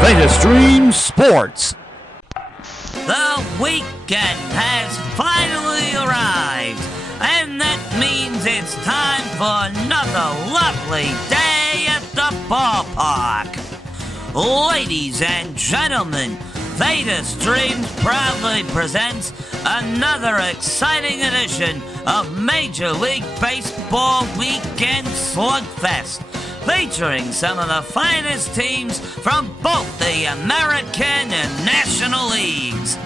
VedaStreams Sports. The weekend has finally arrived, and that means it's time for another lovely day at the ballpark. Ladies and gentlemen, VedaStreams proudly presents another exciting edition of Major League Baseball Weekend Slugfest, featuring some of the finest teams from both the American and National Leagues.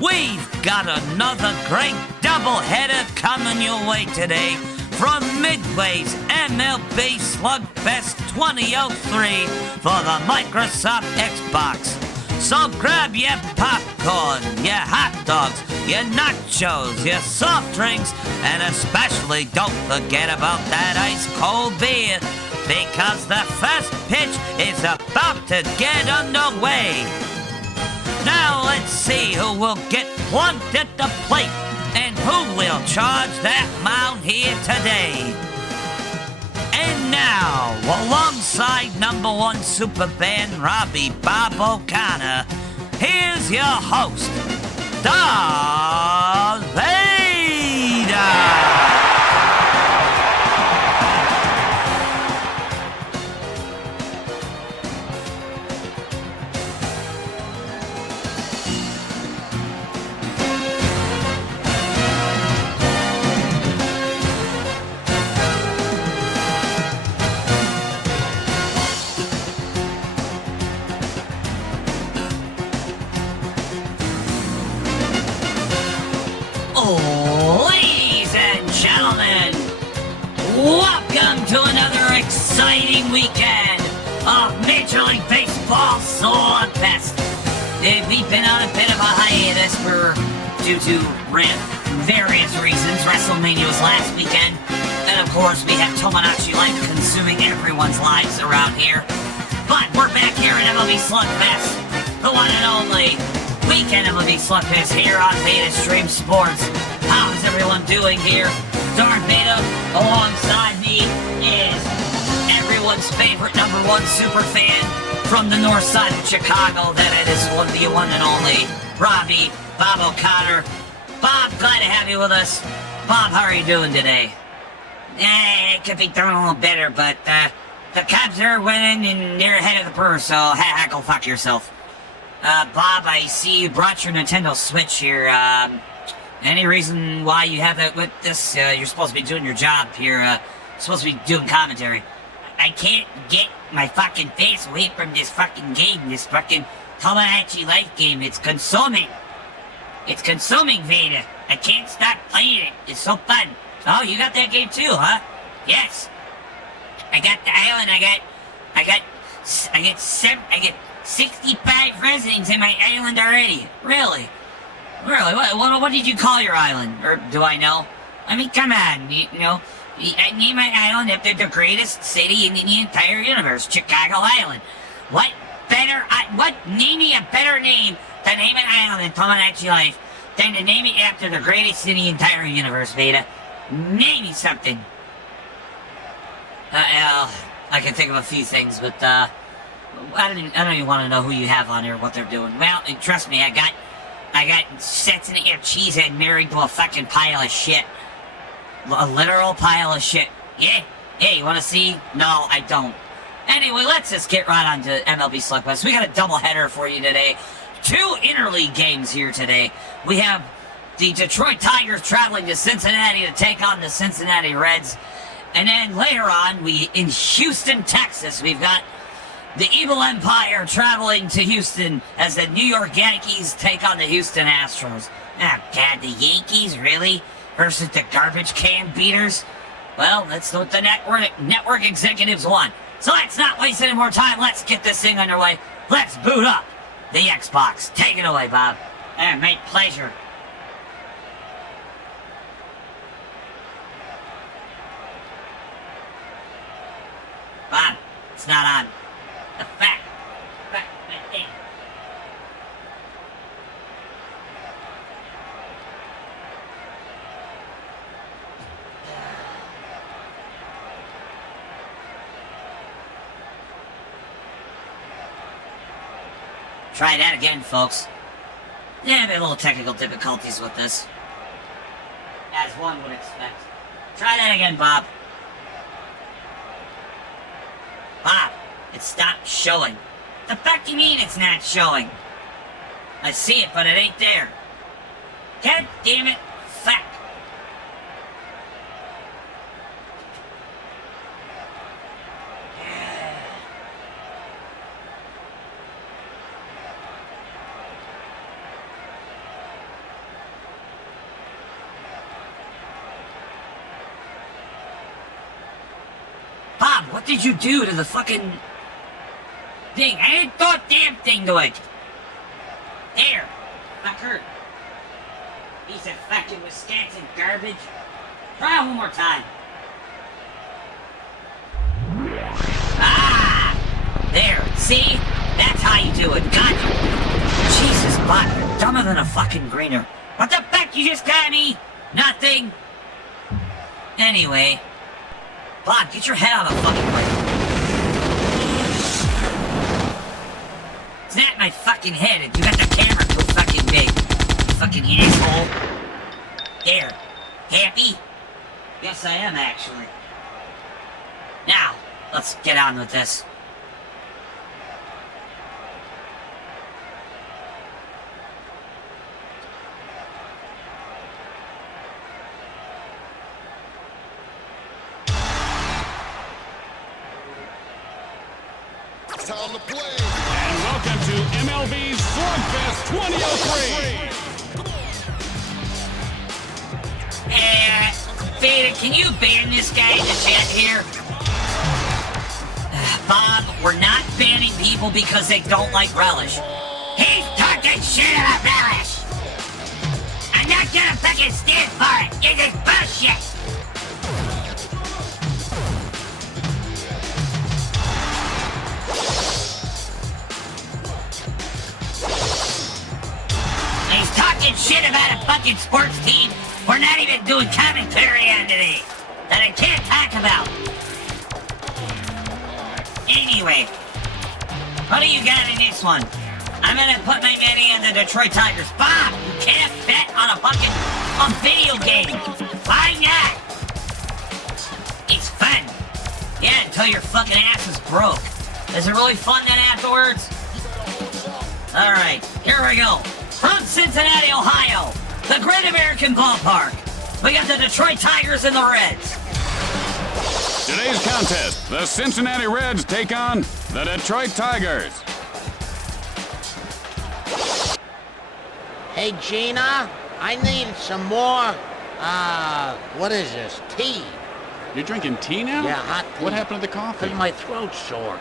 We've got another great doubleheader coming your way today from Midway's MLB Slugfest 2003 for the Microsoft Xbox. So grab your popcorn, your hot dogs, your nachos, your soft drinks, and especially don't forget about that ice-cold beer, because the first pitch is about to get underway. Now let's see who will get plunked at the plate and who will charge that mound here today. And now, alongside #1 superfan Robbie Bob O'Connor, here's your host, Darth Vader! Ladies and gentlemen, welcome to another exciting weekend of Major League Baseball Slugfest. We've been on a bit of a hiatus due to various reasons. WrestleMania was last weekend, and of course we have Tomodachi Life consuming everyone's lives around here. But we're back here at MLB Slugfest, the one and only weekend MLB Slugfest here on VedaStreams Sports. How is everyone doing here? Darth Vader alongside me is everyone's favorite #1 superfan from the north side of Chicago. That is the one and only Robbie Bob O'Connor. Bob, glad to have you with us. Bob, how are you doing today? It could be doing a little better, but the Cubs are winning and they're ahead of the Brewers, so go fuck yourself. Bob, I see you brought your Nintendo Switch here. Any reason why you have that with this? You're supposed to be doing your job here, supposed to be doing commentary. I can't get my fucking face away from this fucking game, this fucking Tomodachi Life game. It's consuming. It's consuming, Veda. I can't stop playing it. It's so fun. Oh, you got that game too, huh? Yes. I got the island. I got 65 residents in my island already. Really? Really? What did you call your island? Or do I know? I mean, come on. I name my island after the greatest city in the entire universe, Chicago Island. Name me a better name to name an island in Tomodachi Life than to name it after the greatest city in the entire universe, Veda. Name me something. I can think of a few things, but, I don't even want to know who you have on here, what they're doing. Well, trust me, I got Cincinnati cheesehead married to a fucking pile of shit. A literal pile of shit. Yeah, you want to see? No, I don't. Anyway, let's just get right on to MLB Slugfest. We got a doubleheader for you today. 2 interleague games here today. We have the Detroit Tigers traveling to Cincinnati to take on the Cincinnati Reds. And then later on, in Houston, Texas, we've got the Evil Empire traveling to Houston as the New York Yankees take on the Houston Astros. Oh, God, the Yankees, really? Versus the garbage can beaters? Well, that's what the network executives want. So let's not waste any more time. Let's get this thing underway. Let's boot up the Xbox. Take it away, Bob. My pleasure. Bob, it's not on. The fact thing. Try that again, folks. Yeah, having a little technical difficulties with this. As one would expect. Try that again, Bob. Bob, it stopped showing. The fuck do you mean it's not showing? I see it, but it ain't there. God damn it. Fuck. Bob, what did you do to the fucking thing? I didn't do a damn thing to it. There. Fucker. Piece of fucking Wisconsin garbage. Try it one more time. Ah! There. See? That's how you do it. Gotcha. Jesus, Bob, you're dumber than a fucking greener. What the fuck you just got me? Nothing. Anyway. Bob, get your head out of the fucking way. It's not my fucking head, and you got the camera too fucking big. You fucking asshole. There. Happy? Yes, I am, actually. Now, let's get on with this. Time to play. And welcome to MLB Slugfest 2003. Veda, can you ban this guy in the chat here? Bob, we're not banning people because they don't like relish. He's talking shit about relish! I'm not gonna fucking stand for it! This is bullshit! He's talking shit about a fucking sports team we're not even doing commentary on today that I can't talk about. Anyway, what do you got in this one? I'm gonna put my money on the Detroit Tigers. Bob, you can't bet on a video game. Why not? It's fun. Yeah, until your fucking ass is broke. Is it really fun then afterwards? Alright, here we go. From Cincinnati, Ohio, the Great American Ballpark, we got the Detroit Tigers and the Reds. Today's contest, the Cincinnati Reds take on the Detroit Tigers. Hey, Gina, I need some more, what is this, tea? You're drinking tea now? Yeah, hot tea. What happened to the coffee? Because my throat's sore.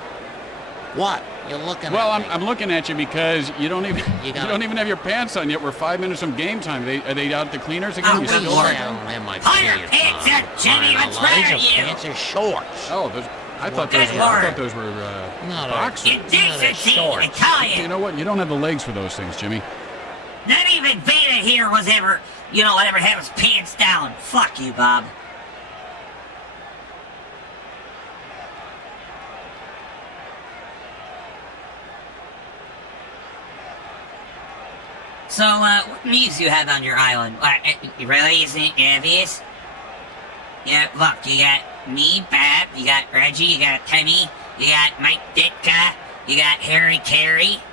What? You're looking Well, at me. I'm looking at you because you don't even You you don't even have your pants on yet. We're 5 minutes from game time. Are they out at the cleaners again? Oh, You good still Lord. I working? don't have my Pull your pants pants up, Jimmy. What's wrong with These are you? pants are shorts. Oh, I thought Good those were No, boxers. Indecency, I tell You you. know what? You don't have the legs for those things, Jimmy. Not even Veda here was ever, whatever, have his pants down. Fuck you, Bob. So, what memes do you have on your island? Really? Isn't it obvious? Yeah, look, you got me, Bob, you got Reggie, you got Timmy, you got Mike Ditka, you got Harry Carey,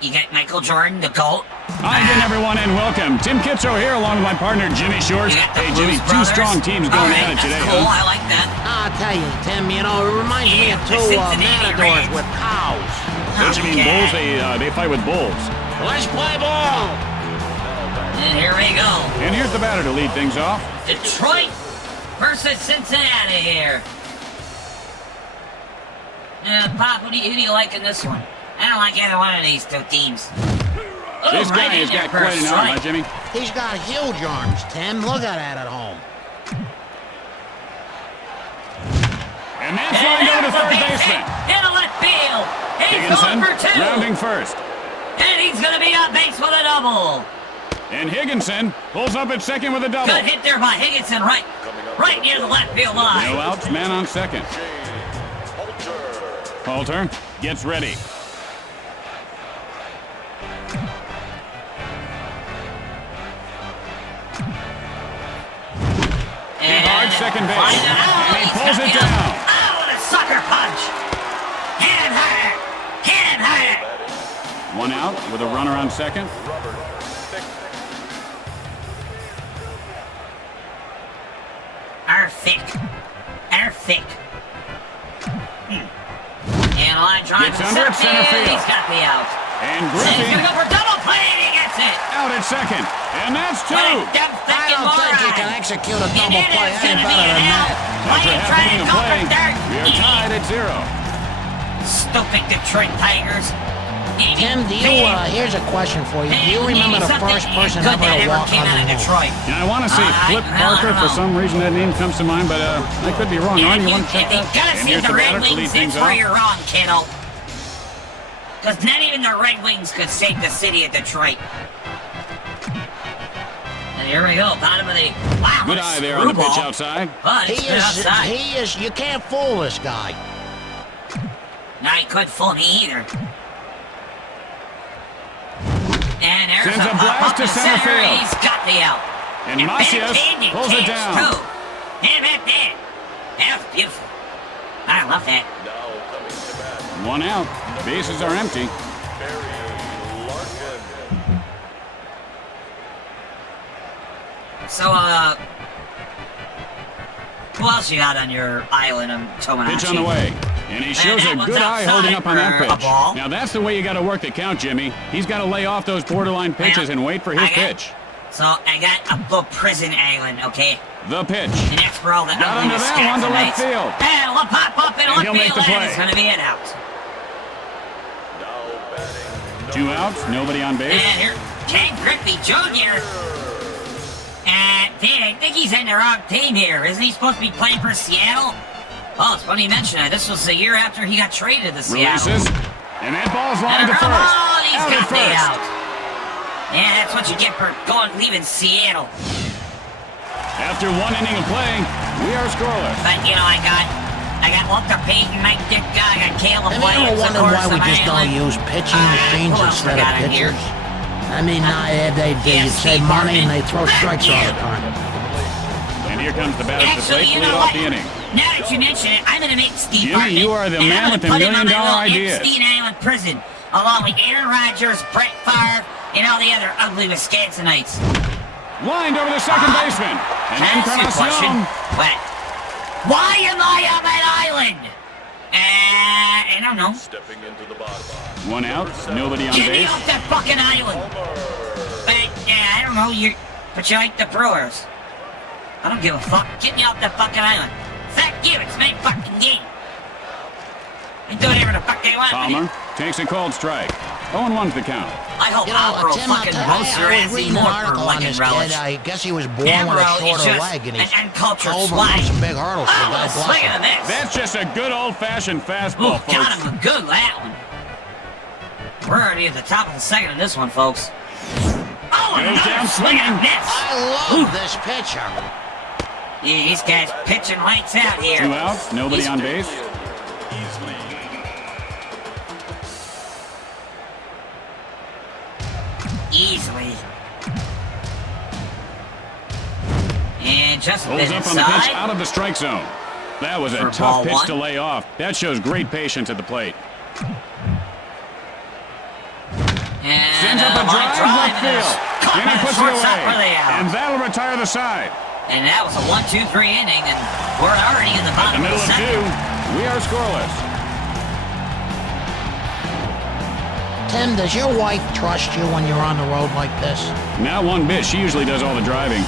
you got Michael Jordan, the GOAT. Hi again, everyone, and welcome. Tim Kitso here, along with my partner, Jimmy Shores. You got the Hey, Blues Jimmy, Brothers. two strong teams All going right, at it today, that's cool. huh? I like that. I'll tell you, Tim, it reminds me Yeah, of the two Cincinnati matadors Reds. with cows. Don't you mean Okay. bulls? They fight with bulls. Let's play ball. And here we go. And here's the batter to lead things off. Detroit versus Cincinnati here. Pop, who do you like in this one? I don't like either one of these two teams. Oh, This right guy in has there got for a quite an arm, huh, strike. Jimmy? He's got huge arms, Tim. Look at that at home. And that's flying over to third baseman. In a left field. He's Higginson, going for two. rounding first. And he's going to be on base with a double. And Higginson pulls up at second with a double. Good hit there by Higginson, right near the left field line. No outs, man on second. Halter gets ready. starts second base. Flying it out. And he He's pulls got it the down. Oh, what a sucker punch. Hit him harder. Hit him harder. One out with a runner on second. Perfect. And a line drive Gets to under at center field. He's got the out. And He's Griffin gonna go for double play and he gets it. out at second. And that's two. What a dumb I fucking don't think you moron. can execute a And double then play it's any gonna be better an than out. that. Why After are you half trying inning to of go for play, third? we are tied at 0. Stupid Detroit Tigers. Tim, here's a question for you. Do you remember the first person ever to walk came on out of the moon? Detroit? Yeah, I want to say Flip Parker. For some reason, that name comes to mind, but I could be wrong. Arnie, you want to check that? You gotta And see here's the the Red batter to lead Wings. things That's where off. you're wrong, kiddo. Because not even the Red Wings could save the city of Detroit. And here we go, bottom of the... Wow, Good what a eye there on the pitch screwball. outside. But it's good outside. You can't fool this guy. No, he couldn't fool me either. And there's Sends a pop blast up to in center field. He's got the out. And Ben Macias Canyon pulls it catch, down. Too. And that. That was beautiful. I love that. One out. Bases are empty. So, who else you got on your island of Tomonachi? Pitch on the way. And he shows that a one's good eye holding up on that outside for a pitch. ball. Now, that's the way you got to work the count, Jimmy. He's got to lay off those borderline pitches and wait for his pitch. So, I got a little prison island, okay? The pitch. And that's where all the Got under ugliness that one to left starts field. And we'll pop up in And left he'll make field, the and play. it's going to be an out. 2 outs, nobody on base. And here, Ken Griffey Jr. And I think he's in the wrong team here. Isn't he supposed to be playing for Seattle? Oh, it's funny you mention that. This was the year after he got traded to Seattle. Releases. And that ball's line And to a first. ball, he's Out got at the first. out. Yeah, that's what you get for leaving Seattle. After 1 inning of play, we are scoreless. But, you know, I got Walter Payton, Mike Dick, I got Caleb Have you ever Williams, of wondered course, why we of just don't Ireland. use pitching machines who else we instead of got in here? pitchers? I mean, they Yeah, save Steve money and Hartman. they throw strikes all the time. And here comes the batter to the Actually, plate to you lead know off what? the inning. Now that you mention it, I'm going to make Steve Jimmy, Hartman. you are the and man I'm with the gonna put him on $1 million my little ideas. Epstein Island prison, along with Aaron Rodgers, Brett Favre, and all the other ugly Wisconsinites. Lined over the second baseman. And Can I ask you a question? Encarnacion. What? Why am I on that island? I don't know. 1 out, nobody on Get me base. off that fucking island. But, I don't know, but you like the Brewers. I don't give a fuck. Get me off that fucking island. Fuck you, it's my fucking game. They do whatever the fuck they want. Palmer takes a cold strike. 0-1's the count. I hope Alvaro fucking roasts your ass even more for lugging relish. I guess he was born with a Alvaro is shorter just leg and an he's uncultured overcome swine. some big hurdles. So Oh, God bless swing him. at this. That's just a good old-fashioned fastball, Ooh, got folks. him good, that one. We're already at the top of the second in this one, folks. Oh, Goes another down swing at swinging. this. I love this pitcher. Yeah, these guys pitching lights out here. 2 outs, nobody on base. Easily. And just a Pulls bit up on the pitch inside. out of the strike zone. That was a For tough ball pitch one. to lay off. That shows great patience at the plate. And Sends up a line drive left and field. caught And by he the puts it shortstop for the away. out. And that'll retire the side. And that was a 1-2-3 inning, and we're already in the At bottom the middle of of the 2, second. we are scoreless. Tim, does your wife trust you when you're on the road like this? Not one bit. She usually does all the driving.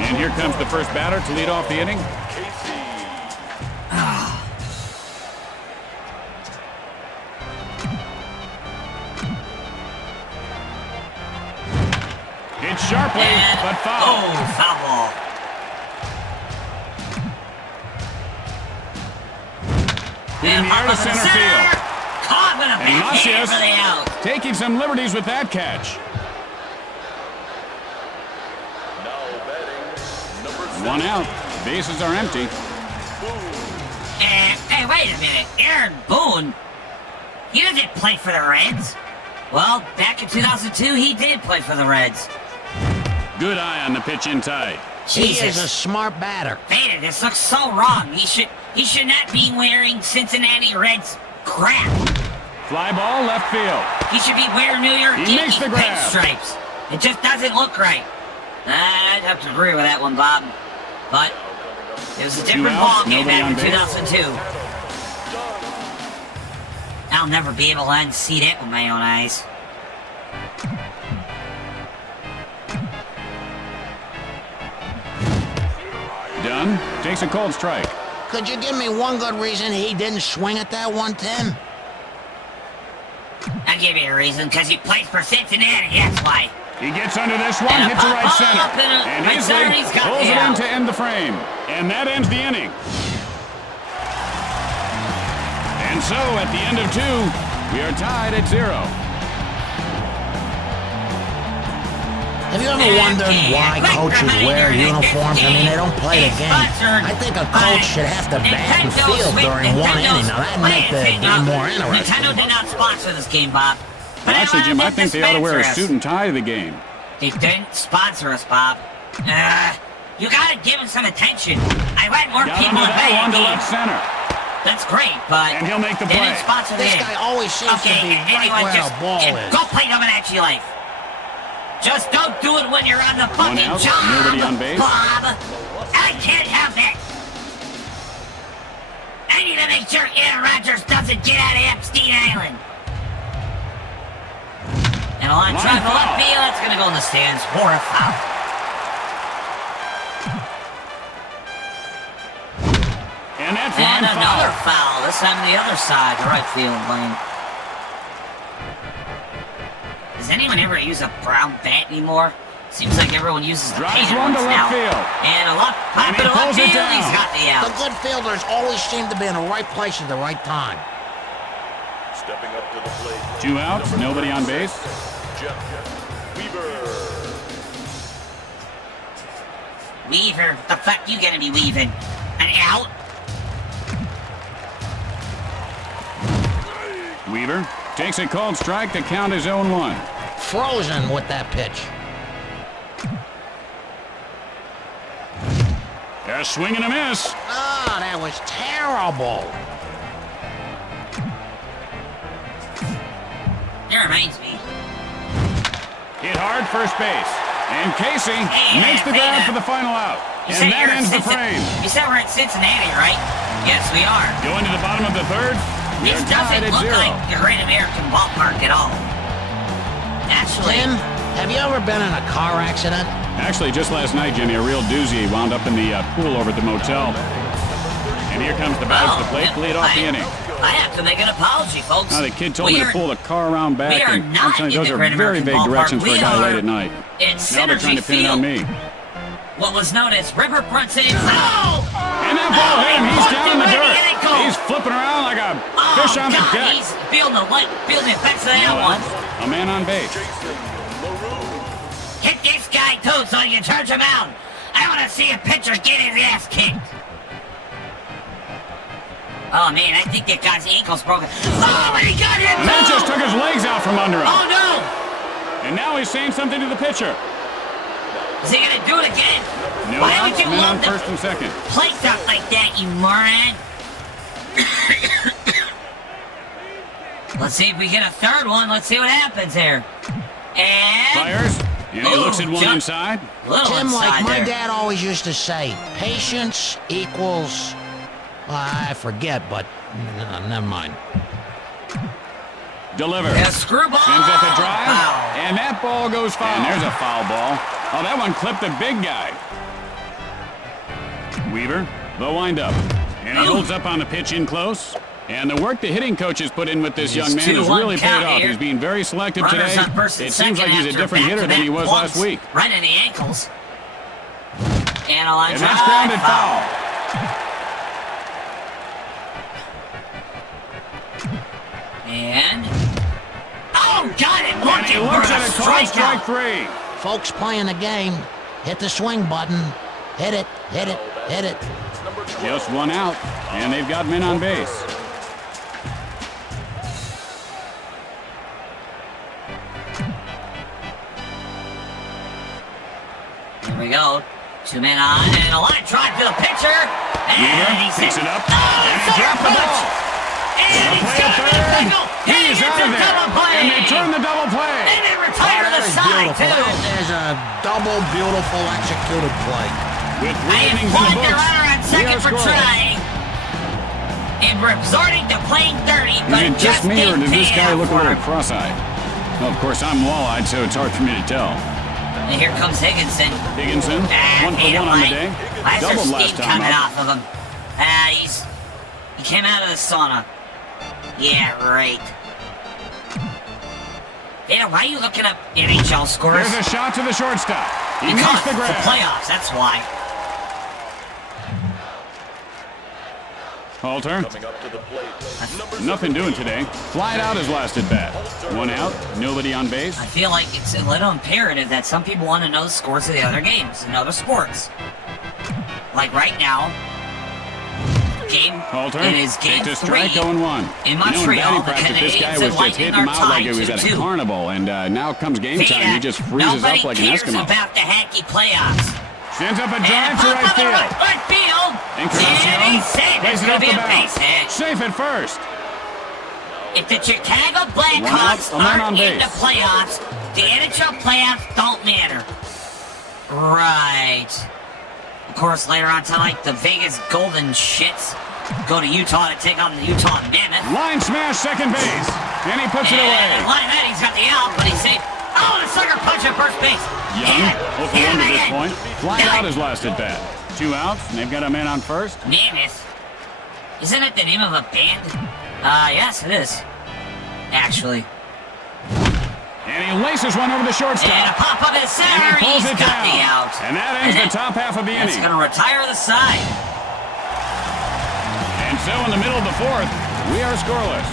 And here comes the first batter to lead off the inning. Hit sharply, And, but foul. oh, foul ball. In the air to center field. Caught with a And backhand Macias for the out. taking some liberties with that catch. 1 out. Bases are empty. Hey, wait a minute. Aaron Boone? He doesn't play for the Reds. Well, back in 2002, he did play for the Reds. Good eye on the pitch in tight. He is a smart batter. Veda, this looks so wrong. He should not be wearing Cincinnati Reds crap. Fly ball left field. He should be wearing New York He makes Yankees the grab. pinstripes. It just doesn't look right. I'd have to agree with that one, Bob. But it was a different ball game back in 2002. I'll never be able to unsee that with my own eyes. Dunn takes a cold strike. Could you give me one good reason he didn't swing at that one, Tim? I'll give you a reason, because he plays for Cincinnati, that's why. He gets under this one, And a hits to right pop center, up and and center, easily he's got pulls the it in out. to end the frame. And that ends the inning. And so, at the end of 2, we are tied at 0. Have you ever wondered why coaches wear uniforms? I mean, they don't play the game. I think a coach should have to bat and field during one inning. Now, that'd make the game more interesting. Nintendo did not sponsor this game, Bob. Well, actually, Jim, I think they ought to wear a suit and tie to the game. They didn't sponsor us, Bob. You gotta give him some attention. I want more Got people under to that play one the to game. left center. That's great, but And he'll make the they play. didn't sponsor the This game. guy always seems to be right where the ball is. Go play Dominachi Life. Just don't do it when you're on the fucking out, job, nobody on base. Bob. I can't have it. I need to make sure Aaron Rodgers doesn't get out of Epstein Island. And a line drive to left field, that's gonna go in the stands for a foul. And that's And line another foul. foul, this time on the other side, the right field lane. Does anyone ever use a brown bat anymore? Seems like everyone uses the Drives pan one to ones left now. field. And a lot pop And it he to left pulls it field, down. he's got the out. The good fielders always seem to be in the right place at the right time. Stepping up to the plate. 2 outs, nobody on base. Jeff Weaver. Weaver, the fuck you gonna be weaving? An out? Weaver takes a cold strike to count his own 1. Frozen with that pitch. A swing and a miss. Oh, that was terrible. That reminds me. Hit hard first base. And Casey makes the Veda. grab for the final out. You said And that you're ends the in frame. You said we're in Cincinnati, right? Yes, we are. Going to the bottom of the 3rd. We This are tied doesn't at look 0. like the Great American Ballpark at all. Actually, Tim, have you ever been in a car accident? Actually, just last night, Jimmy, a real doozy wound up in the pool over at the motel. And here comes the batter to the plate to lead off the inning. I have to make an apology, folks. Now, the kid told me to pull the car around back. we are And not I'm telling you, in those the are Great very American vague Ballpark. directions for a We guy are late at night. It's Now they're trying to pin it on me. What was known as Riverfront Stadium. Oh! And that ball hit him. He's down in the dirt. Ankle. He's flipping around like a Oh, fish on the God, deck. he's feeling the effects of that No one. outs. A man on base. Hit this guy, too, so you charge him out. I want to see a pitcher get his ass kicked. Oh, man, I think that guy's ankle's broken. Oh, but he got hit, And that too! just took his legs out from under him. Oh, no! And now he's saying something to the pitcher. Is he going to do it again? No Why outs, would you men on love to first and second. play stuff like that, you moron? Let's see if we get a third one. Let's see what happens here. And... Fires. And he looks at one jump. inside. Little Tim, inside like my there. dad always used to say, patience equals... I forget, but never mind. Delivers. A screwball. Sends up a drive. Foul. And that ball goes foul. And there's a foul ball. Oh, that one clipped the big guy. Weaver, the windup. And he holds up on the pitch in close. And the work the hitting coaches put in with this young man has 2-1 really paid count off. here. He's being very selective Runners today. on first and It seems like second he's a after different hitter than he was back-to-back last week. Right in the ankles. And a line And drive. that's grounded foul. And... Oh, got it! And he looks at a called strike 3. Folks playing the game, hit the swing button. Hit it, hit it, hit it. Just one out. And they've got men on base. we go. 2 men on, and a line drive to the pitcher. And he picks it up. Oh, And sucker dropped the punch! ball. And he's Play got at a third. tackle. He's out of there. Double play. And they turn the double play. And they retire to the That is side, beautiful. too. That is a double beautiful executed play. With 3 I innings in the applaud their books, honor on we second are for scoreless. trying. And resorting to playing 30, Is but it just me, or didn't does this pay guy out look a for little him. cross-eyed? Well, of course, I'm wall-eyed, so it's hard for me to tell. And here comes Higginson. Higginson, 1 for 1 on the day. Why is there Doubled steam last time coming up. off of him? He came out of the sauna. Yeah, right. Veda, why are you looking up NHL scores? There's a shot to the shortstop. He Because makes the it's the grab. playoffs, that's why. Halter. Coming up to the plate. Nothing doing today. Flied out his last at bat. 1 out, nobody on base. I feel like it's a little imperative that some people want to know the scores of the other games and other sports. Like right now, Halter it is game takes a 3 strike, 0-1. in in Montreal. batting The practice, this guy Canadiens was and just Lightning hitting are him out like tied it was at a 2-2. carnival, and now comes game time. He just freezes Nobody up like an cares Eskimo. about the hacky playoffs. Sends up a And drive to pop right up in field. right field. Encarnacion And he's safe. plays It's it going off to the be a base bounce. hit. Safe at first. If the Chicago One Blackhawks out, a man on aren't in base. the playoffs, the NHL playoffs don't matter. Right. Of course, later on tonight, the Vegas Golden Shits go to Utah to take on the Utah Mammoth. Line smash, second base. And he puts it And away. line that, he's got the out, but he's safe. Oh, the sucker punch at first base. Young, Hit 0 for it. 1 to Hit it this again. point. Flied Got out it. his last at bat. 2 outs, and they've got a man on first. Mammoth. Isn't it the name of a band? Yes, it is. Actually. And he laces one over the And a shortstop. pop up in center. And he pulls He's it got down. the out. And that ends the top half of the That's inning. going to retire the side. And so in the middle of the 4th, we are scoreless.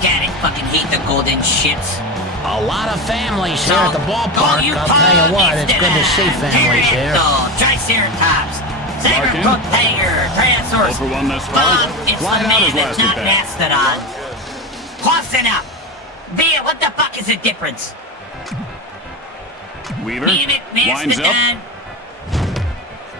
God, I fucking hate the Golden Shits. A lot of families here at the ballpark. I'll tell you what, it's good to see families here. Triceratops. Larkin. Sabertooth Tiger. 0 Tyrannosaurus. for 1 thus Well, far. it's Flied the out man his that's last not at bat. Mastodon. Close enough. Via, what the fuck is the difference? Weaver Damn it, winds up. Mastodon.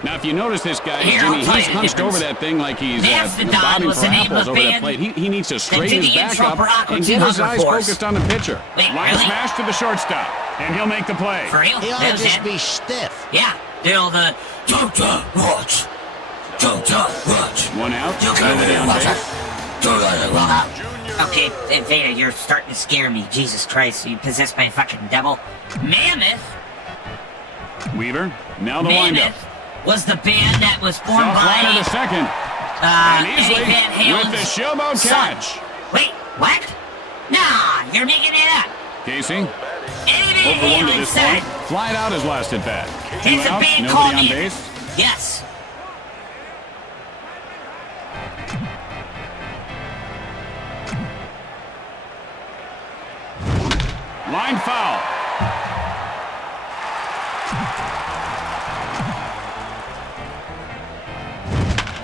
Now, if you notice this guy, Here, Jimmy, I'll tell he's you the hunched over difference. that thing like he's Mastodon bobbing was for the name apples of over the that band plate. He needs to straighten did his the back intro up for Aqua and Teen get his Hunger eyes Force. focused on the pitcher. Wait, Line really? smash to the shortstop, and he'll make the play. For real? He ought That to was just it? be stiff. Yeah. Dill the... Watch. 1 out, nobody on base. Okay, Veda, you're starting to scare me. Jesus Christ, are you possessed by a fucking devil? Mammoth? Weaver, now the windup. Mammoth was the band that was formed Soft liner by... to second. And Eddie easily Van with the Halen's showboat son. catch. Wait, what? Nah, you're making it up. Casey, 0 Eddie for 1 Van to Halen's this point. son. Flied out his last at bat. 2 It's a outs, band called nobody on Mammoth. base. Yes. Line foul.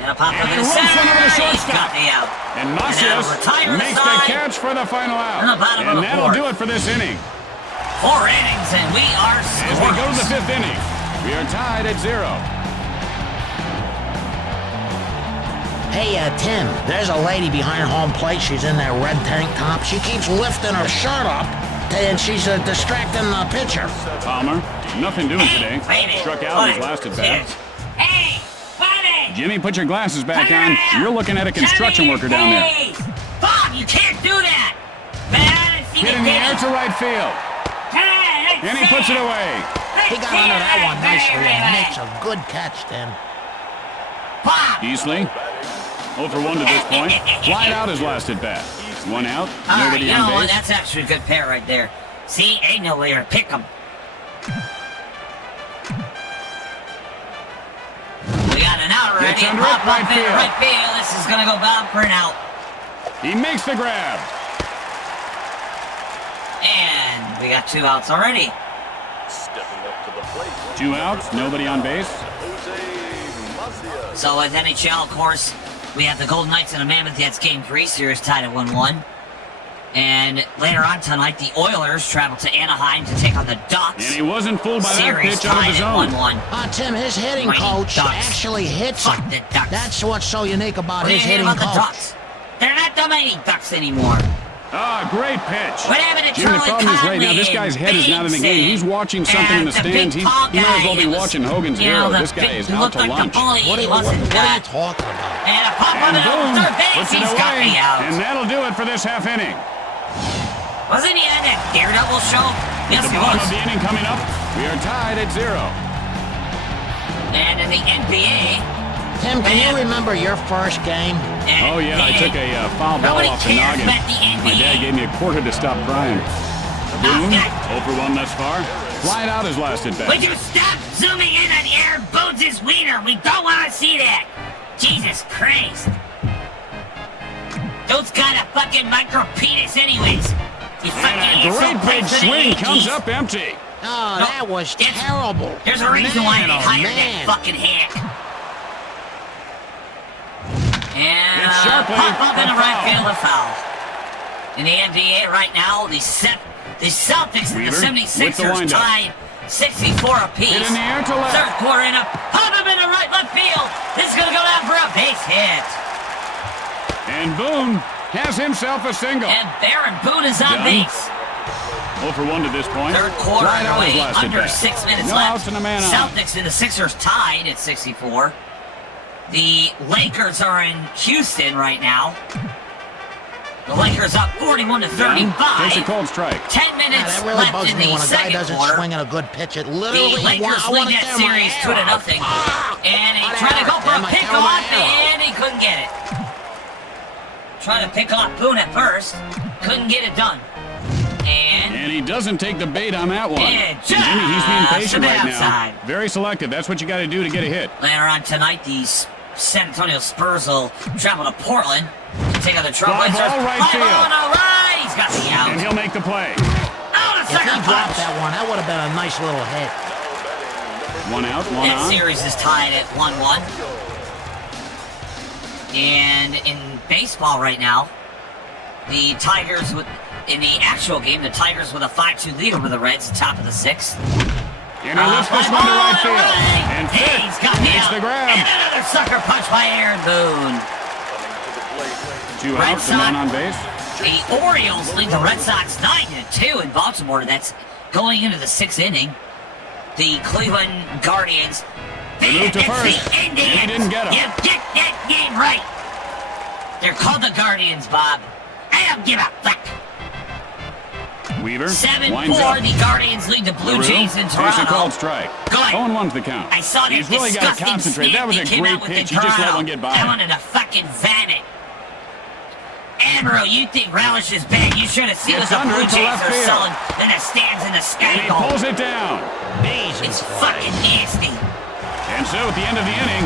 And a pop up And in he the rolls center. one over the He's shortstop. got the out. And And Macias that'll retire the makes the side. catch for the final out. On the bottom of And the that'll fourth. do it for this inning. 4 innings, and we are As we go to the scoreless. 5th inning, we are tied at 0. Hey, Tim, there's a lady behind home plate. She's in that red tank top. She keeps lifting her shirt up, and she's distracting the pitcher. Palmer, nothing doing Hey, today. baby. Struck out in his last at bat. Hey, buddy! Jimmy, put your glasses back on. You're looking at a construction worker down there. Bob, you can't do that! Hit in the air to right field. And he puts it away. He got under that one nicely and makes a good catch, Tim. Bob! Easley, 0 for 1 to this point. Flied out his last at bat. 1 out, All right, nobody you know on what? base. That's actually a good pair right there. See, ain't no way to pick them. We got an out already. Gets under it, Pop right up in field. right field. This is gonna go Bob for an out. He makes the grab. And we got 2 outs already. Stepping up to the plate, 2 outs, nobody on base. Jose Macias. So with NHL, of course, we have the Golden Knights and the Mammoth. That's Game 3. Series tied at 1-1. And later on tonight, the Oilers travel to Anaheim to take on the Ducks. And he wasn't fooled by that Series pitch out of tied the at zone. 1-1. Tim, his hitting Mighty coach Ducks. actually hits Fuck him. the Ducks. That's what's so unique about What do you his hate hitting about the coach. Ducks? They're not the Mighty Ducks anymore. Ah, great pitch. What happened to Jim, the Charlie problem is right now, this Conley guy's and head is not in the game. He's watching something in the stands. He might as well be watching Hogan's Hero. This guy is out to lunch. What are you talking about? And a pop on And it over boom, third base. puts it He's got away. me out. And that'll do it for this half inning. Wasn't he on that Daredevil show? Yes, The he bottom was. of the inning coming up. We are tied at 0. And in the NBA, Tim, can you remember your first game? Oh, yeah, I took a foul ball Nobody off the cares noggin. about the NBA. My dad gave me a quarter to stop crying. Boom, 0 for 1 thus far. Flying out his last at bat. Would you stop zooming in on Aaron Boone's wiener? We don't want to see that. Jesus Christ. Dude's got a fucking micro penis anyways. You fucking And a asshole great plays big for the swing Yankees. comes up empty. Oh, No, that was it's- terrible. There's a reason why they Man, oh, hired man. that fucking hack. And It's sharply pop up in a the right foul. field, a foul. In the NBA right now, the Celtics and the Weaver with the 76ers windup. tied 64 apiece. Hit in the air to left. Third quarter in a pop him in the right left field. This is going to go down for a base hit. And Boone has himself a single. And Baron Boone is on Done. base. 0 for 1 to this point. Third quarter Flying out his underway, last at under bat. 6 minutes No left. outs and a man on. Celtics and the Sixers tied at 64. The Lakers are in Houston right now. The Lakers up 41-35. Takes a cold strike. 10 Yeah, minutes that really left bugs in me the when a guy second doesn't quarter. swing at a good pitch. It The literally, Lakers I want win to that tear my series hair 2-0. out. And he What tried to go for a happened? I tear my pick-off, hair out. and he couldn't get it. Trying to pick off Boone at first. Couldn't get it done. And he doesn't take the bait on that one. Yeah, Jimmy, he's being just patient a bit right outside. now. Very selective. That's what you got to do to get a hit. Later on tonight, the San Antonio Spurs will travel to Portland to take on the Fly Trailblazers. ball right Fly field. ball on the right. He's got the out. And he'll make the play. Oh, the If he second dropped punch. that one, that would have been a nice little hit. 1 out, 1 That on. series is tied at 1-1. And in baseball right now, the Tigers in the actual game, the Tigers with a 5-2 lead over the Reds, top of the 6th. And he lifts this one to right field. And Hey, he's got Fitz me makes out. the grab. And another sucker punch by Aaron Boone. 2 Red outs and 1 Sox. on base. The Orioles lead the Red Sox 9-2 in Baltimore. That's going into the 6th inning. The Cleveland Guardians. They moved to It's first. the Indians. And he didn't get him. You get that game right. They're called the Guardians, Bob. I don't give a fuck. Weaver winds 7-4. up. The Guardians lead the Blue LaRue Jays in takes a Toronto. called strike. Go ahead. 0-1's the count. I saw that He's really got to disgusting concentrate. snap That was a that came great out with pitch. the He just let Toronto. one get by I him. wanted to fucking vomit. Admiral, you think Relish is bad? You should have seen what Gets the under Blue it to Jays left are field. selling in the stands in the And Sky he Bowl. pulls it down. It's fucking nasty. And so at the end of the inning,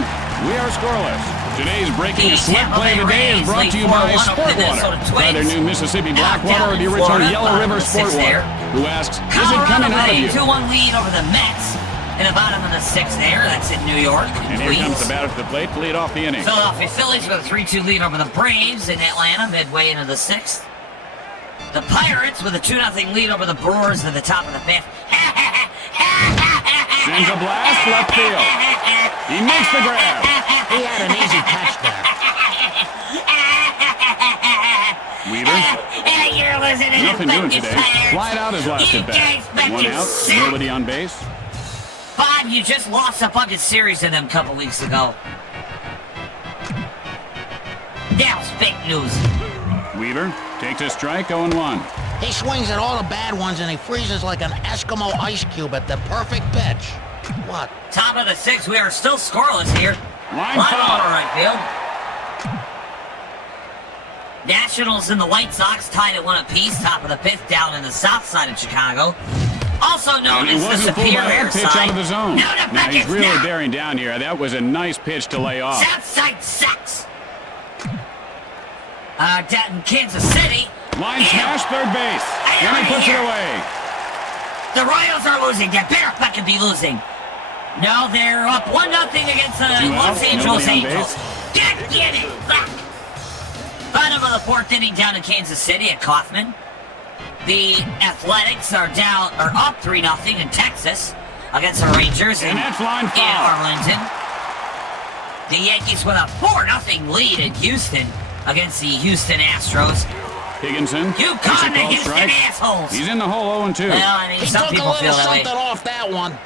we are scoreless. Today's breaking The sweat Tampa play Bay of the day is Rays brought lead to you by 4-1 over the Sportwater. Minnesota By their Twins. new Mississippi Out Blackwater down or the in original Florida, Yellow bottom River of the sixth Sportwater. there. Who asks, is it Colorado coming out with of a you? 2-1 lead over the Mets in the bottom of the 6th there. That's in New York. And here comes the batter to the plate to lead off the inning. Philadelphia Phillies with a 3-2 lead over the Braves in Atlanta midway into the 6th. The Pirates with a 2-0 lead over the Brewers at the top of the 5th. Sends a blast left field. He makes the grab. He had an easy catch there. Weaver, You're listening nothing to doing fucking today. Pirates. Flied out his last You at guys bat. 1 fucking out, suck. nobody on base. Bob, you just lost a fucking series to them a couple weeks ago. That was fake news. Weaver takes a strike, 0-1. He swings at all the bad ones and he freezes like an Eskimo ice cube at the perfect pitch. What? Top of the 6th, we are still scoreless here. Line Line foul. ball to right field. Nationals and the White Sox tied at 1 apiece, top of the 5th, down in the south side of Chicago. Also known And he as the wasn't fooled by superior that pitch side. out of the zone. No, the Now he's buckets really now. bearing down here. That was a nice pitch to lay off. South side sucks. Down in Kansas City. Line Ew. smash, third base. I And he puts it hear- away. The Royals are losing. They better fucking be losing. No, they're up 1-0 against the 2 Los outs, Angeles nobody on Angels. base. Get it! Fuck! Bottom of the 4th inning down in Kansas City at Kauffman. The Athletics are up 3-0 in Texas against the Rangers And that's line in foul. Arlington. The Yankees with a 4-0 lead in Houston against the Houston Astros. Higginson. You takes a caught the called Houston strike. assholes. He's in the hole 0-2. Well, I mean, He some took a people feel little that way. something off that one.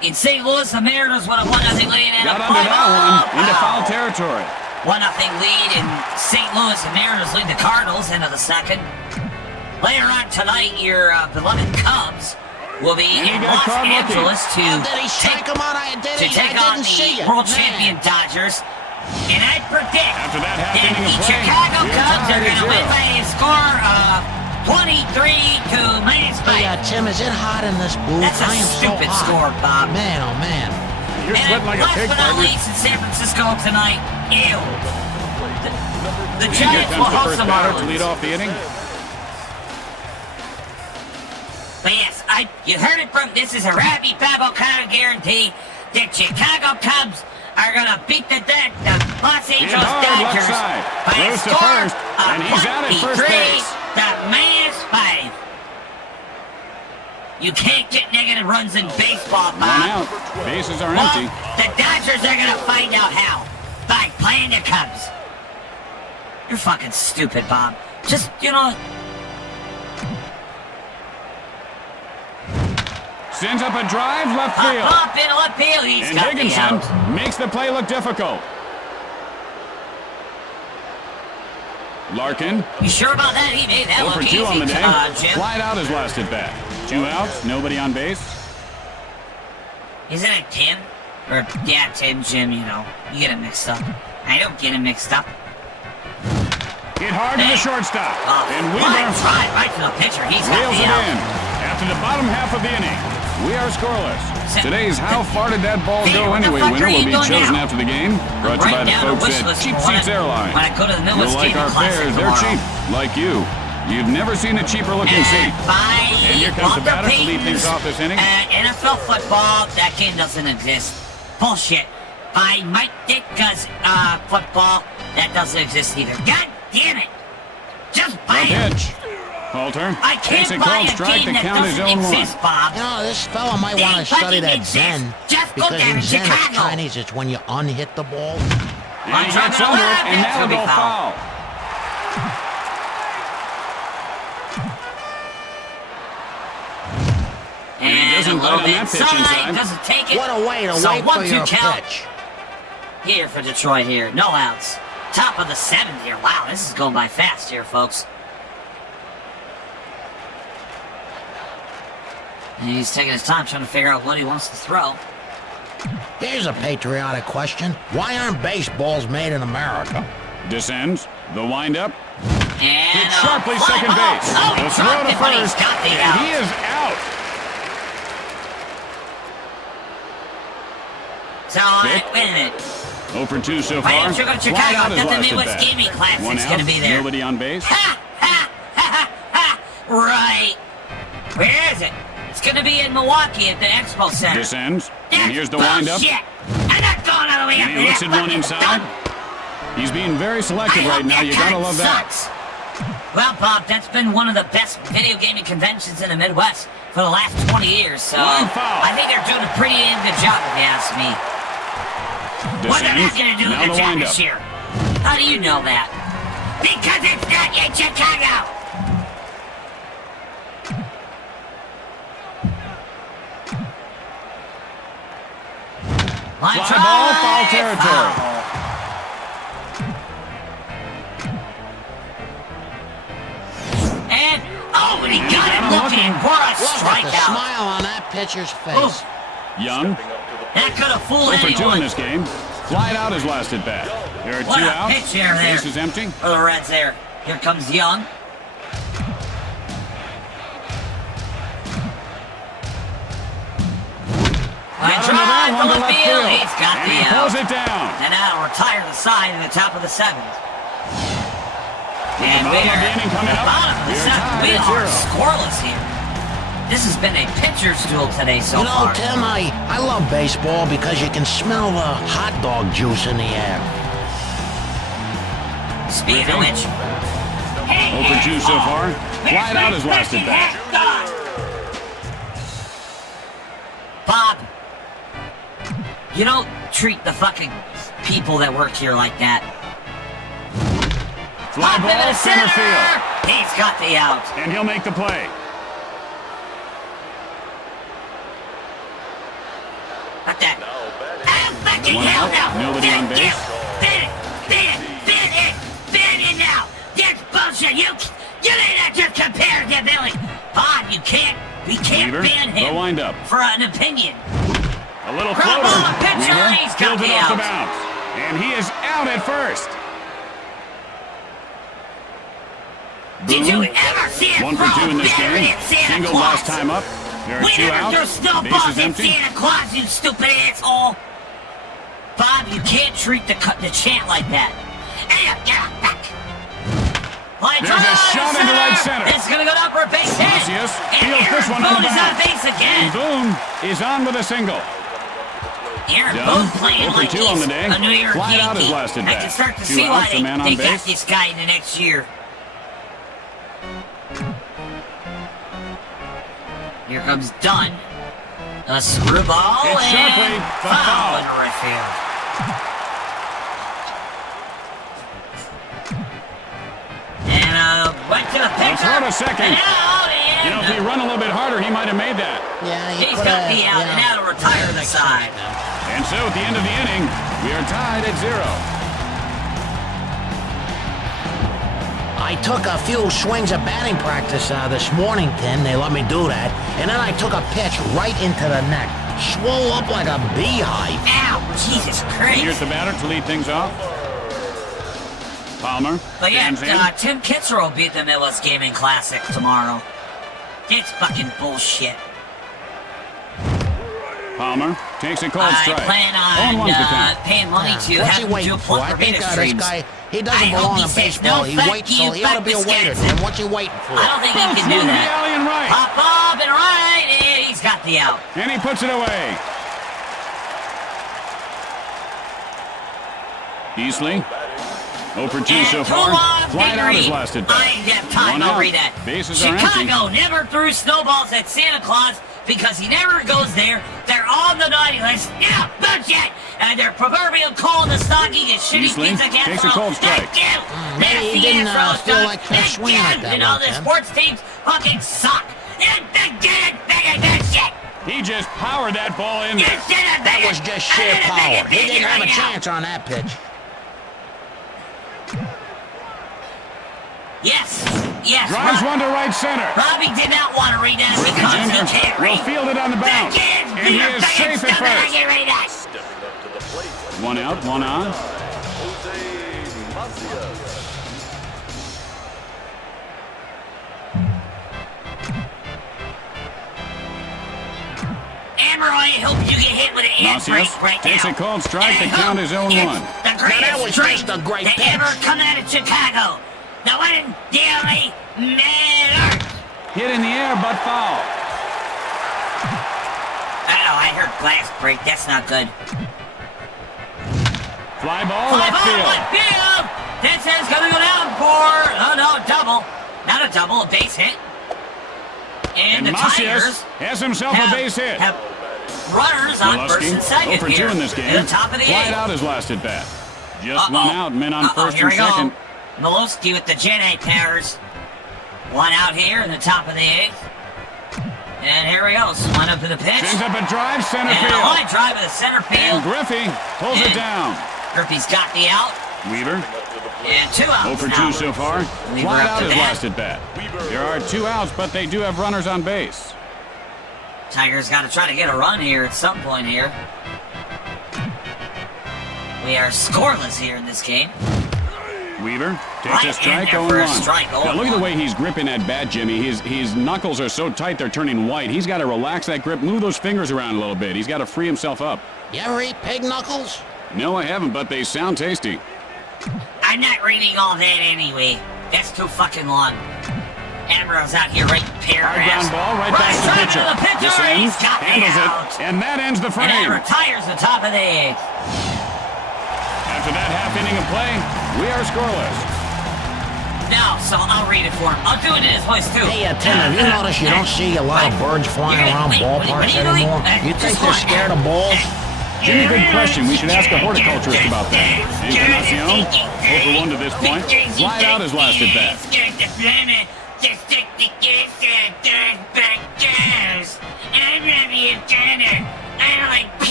In St. Louis, the Mariners with a 1-0 lead and Got a under that one into foul foul. territory. 1-0 lead in St. Louis. The Mariners lead the Cardinals into the second. Later on tonight, your beloved Cubs will be And he in got Los caught looking. Angeles to Oh, did he strike him out? I take on didn't see the it. world Man. champion Dodgers. And I predict After that that half inning the of play, Chicago you're Cubs are tied at going to win 0. by a score of 23 to Hey, -5. Tim, is it hot in this booth? That's a I am stupid so hot. score, Bob. Man, oh man. You're And sweating like a last pig, but not partner. least, in San Francisco tonight, ew. The And here Giants will comes the host first the batter to lead Marlins. off the inning. But yes, you heard it from, this is a Rabbi Babel kind of guarantee that Chicago Cubs are going to beat the Los Hit Angeles hard left Dodgers side. by a Throws to score first, of and he's out at first 23 base. to -5. You can't get negative runs in baseball, Bob. One out. Bases are Well, empty. the Dodgers are going to find out how. By playing the Cubs. You're fucking stupid, Bob. Just, Sends up a drive left field. up in left field. He's And got the Higginson out. makes the play look difficult. Larkin, You sure about that? He made that 0 look for 2 easy, on the day. Jim. Flied out his last at bat. 2 outs, nobody on base. Isn't it Tim? Or, yeah, Tim, Jim, you get him mixed up. I don't get him mixed up. Hit hard to the shortstop. And line Weaver drive right to the pitcher. He's got reels the it out. in. After the bottom half of the inning, we are scoreless. Today's How Far Did That Ball Hey, Go what the Anyway fuck winner are will you be doing chosen now? after the game. Brought to you by Right the down the folks wish at list Cheap for Seats when Airlines. I go to the You'll newest like gaming our classic fares, they're tomorrow. cheap, like you. You've never seen a cheaper looking seat. And here comes the batter to lead things off this inning. NFL football, that game doesn't exist. Bullshit. By Mike Ditka's football, that doesn't exist either. God damn it. Just buy The it. pitch. Halter I takes can't a buy called a strike game to that count his doesn't own one. exist, Bob. You know, this fella might They want to study fucking that exist. Zen. Just go Because down in to Zen, it's Chicago. Chinese. It's when you unhit the ball. And he gets under it, and That's that'll gonna be go foul. foul. And he doesn't a little bite on bit that pitch inside, inside. doesn't take it. What a way to So wait for 1-2 your count pitch. here for Detroit here. No outs. Top of the 7th here. Wow, this is going by fast here, folks. And he's taking his time trying to figure out what he wants to throw. Here's a patriotic question. Why aren't baseballs made in America? Descends. The windup. And Hit sharply fly second ball. base. Oh, he The throw dropped to it, but he's first. got the And out. he is out. So, Hit. wait a minute. 0 for 2 so Why far. didn't you go to Fly Chicago? out I his thought the last at Midwest bat. Gaming Classic's 1 gonna out, be there. Nobody on base. Ha, ha, ha, ha, right. Where is it? It's gonna be in Milwaukee at the Expo Center. Descends. That's And here's the windup. bullshit. I'm not going all the way up And there. he looks at one Fucking inside. dumb. He's being very selective I right hope now. that You gotta time love that. sucks. Well, Bob, that's been one of the best video gaming conventions in the Midwest for the last 20 years, so Line foul. I think they're doing a pretty damn good job, if you ask me. What they're not Descends. gonna do Now with the the job windup. this year? How do you know that? Because it's not in Chicago! Line Fly ball, foul drive, territory. foul. And, oh, and he got got him him looking for a Look at the strikeout. smile on that pitcher's face. Oof. Young. That could have fooled 0 for 2 in anyone. this game. Flied out his last at bat. There are What 2 a outs. pitch here there. Base is empty. For the Reds there. Here comes Young. Line Got under that drive one to to left left field. field. He's got And the he out. pulls it down. And now retire the side in the top of the 7th. And bottom we of are the inning coming the up. bottom of the We are 7th. tied We at are 0. scoreless here. This has been a pitcher's duel today so You know, far. Tim, I love baseball because you can smell the hot dog juice in the air. Speaking of which, 0 for 2 so far. Flied out his last at bat. Bob, you don't treat the fucking people that work here like that. Fly ball, center field. He's got the out. And he'll make the play. What that? Now batting. Fucking One hell out, no. nobody on base. Ban it now. That's bullshit. You did not just comparatively. Bob, we can't Weaver, ban him the windup. for an opinion. A little Ground floater. ball, pitcher, Weaver he's got fields it the off the out. bounce. And he is out at first. Did you Boom. ever see a 1 for 2 in this game. Single last time up. There are We 2 never threw outs. The base snowballs is at empty. Santa Claus, you stupid asshole. Bob, you can't treat the chant like that. Hey, get up back. Line There's a drive shot to into right center. It's going to go down for a base hit. Macias And fields Aaron this one on Boone the is on bounce. base And again. Boone is on with a single. Aaron Done. Boone playing 0 for like 2 on he's the day. a New York Flied out his Yankee. last at I bat. can start to 2 see why outs, a man on they got base. this guy in the next year. Here comes Dunn. A screwball Hit and sharply, but foul. in right field. And went to the pitcher. throw to second. And out, and You know, if he run a little bit harder, he might have made that. Yeah, he he's coulda, got the out, and now to retire the side. And so at the end of the inning, we are tied at 0. I took a few swings of batting practice this morning, Tim. They let me do that. And then I took a pitch right into the neck. Swole up like a beehive. Ow, Jesus Christ. Here's the batter to lead things off. Palmer. But yeah, stands in. Tim Kitzer will beat the Midwest Gaming Classic tomorrow. It's fucking bullshit. Palmer takes a cold I strike. plan 0-1 on the count. paying money to What's have he him do waiting a for? plug I for think this VedaStreams. guy, he I doesn't hope belong he in says, baseball. "No, He fuck waits you, till he ought to be a fuck waiter. Wisconsin." And what's he waiting for? I don't think he can do Swung to the that. alley and right. Pop up and right, and he's got the out. And he puts it away. Easley. 0 for 2 so far. Flied out his last at bat. I ain't have time 1 to out. read that. Bases are empty. Chicago never threw snowballs at Santa Claus because he never goes there. They're on the naughty list. Yeah, bullshit. And their proverbial coal in the stocking is shitty Easley pizza can't takes a throw. cold strike. Thank you. Maybe he Nasty didn't, Astros, feel Doug. like Thank swinging at you. that You know, one, the Tim. sports teams fucking suck. Shit. He just powered that ball in there. That was just sheer power. He didn't have a chance on that pitch. Yes. Drives one to right center. Robbie did not want to read that because he Jr. can't will read. field it on the bounce. And he is safe at first. Stepping up to the plate. 1 out, 1 on. Jose Macias. Amber, I hope you get hit with an air Macias brake right takes now. a cold strike. And The I count hope is 0-1. it's the greatest that was strike just a great that pitch. ever come out of Chicago. The one and the only Miller. Hit in the air, but foul. Oh, I heard glass break. That's not good. Fly ball, Fly left ball, field. left field. This is going to go down for, oh no, double. Not a double, a base hit. And the Macias Tigers has himself a base hit. have runners on first Molesky, and second 0 for 2 here. in this game. In the top of the Flied eighth. out his last at bat. Just Uh-oh. 1 out, men on first here and we go. second. Molesky with the Jedi powers. 1 out here in the top of the 8th. And here we go. Swung up to the pitch. Sends up a drive, center And a field. line drive to the center And field. Griffey pulls it And- down. Griffey's got the out. Weaver, And 2 outs 0 for 2 now. so far. Weaver Flied up out to his bat. last at bat. There are 2 outs, but they do have runners on base. Tigers got to try to get a run here at some point here. We are scoreless here in this game. Weaver takes Right a in strike, there for a 0-1. strike, Now look at the 0-1. way he's gripping that bat, Jimmy. His knuckles are so tight they're turning white. He's got to relax that grip, move those fingers around a little bit. He's got to free himself up. You ever eat pig knuckles? No, I haven't, but they sound tasty. I'm not reading all that anyway. That's too fucking long. Ambrose out here writing High paragraphs. ground ball right back to the drive pitcher. to the pitcher. This ends, He's got the handles out. it, and that ends the And frame. that retires the top of the 8th. After that half inning of play, we are scoreless. No, so I'll read it for him. I'll do it in his voice, too. Hey, Tim, have you noticed you don't see a lot of birds flying around ballparks anymore? You think they're scared of balls? Jimmy, good question. We should ask a horticulturist about that. Encarnacion, 0-for-1 to this point. Fly out his last at bat.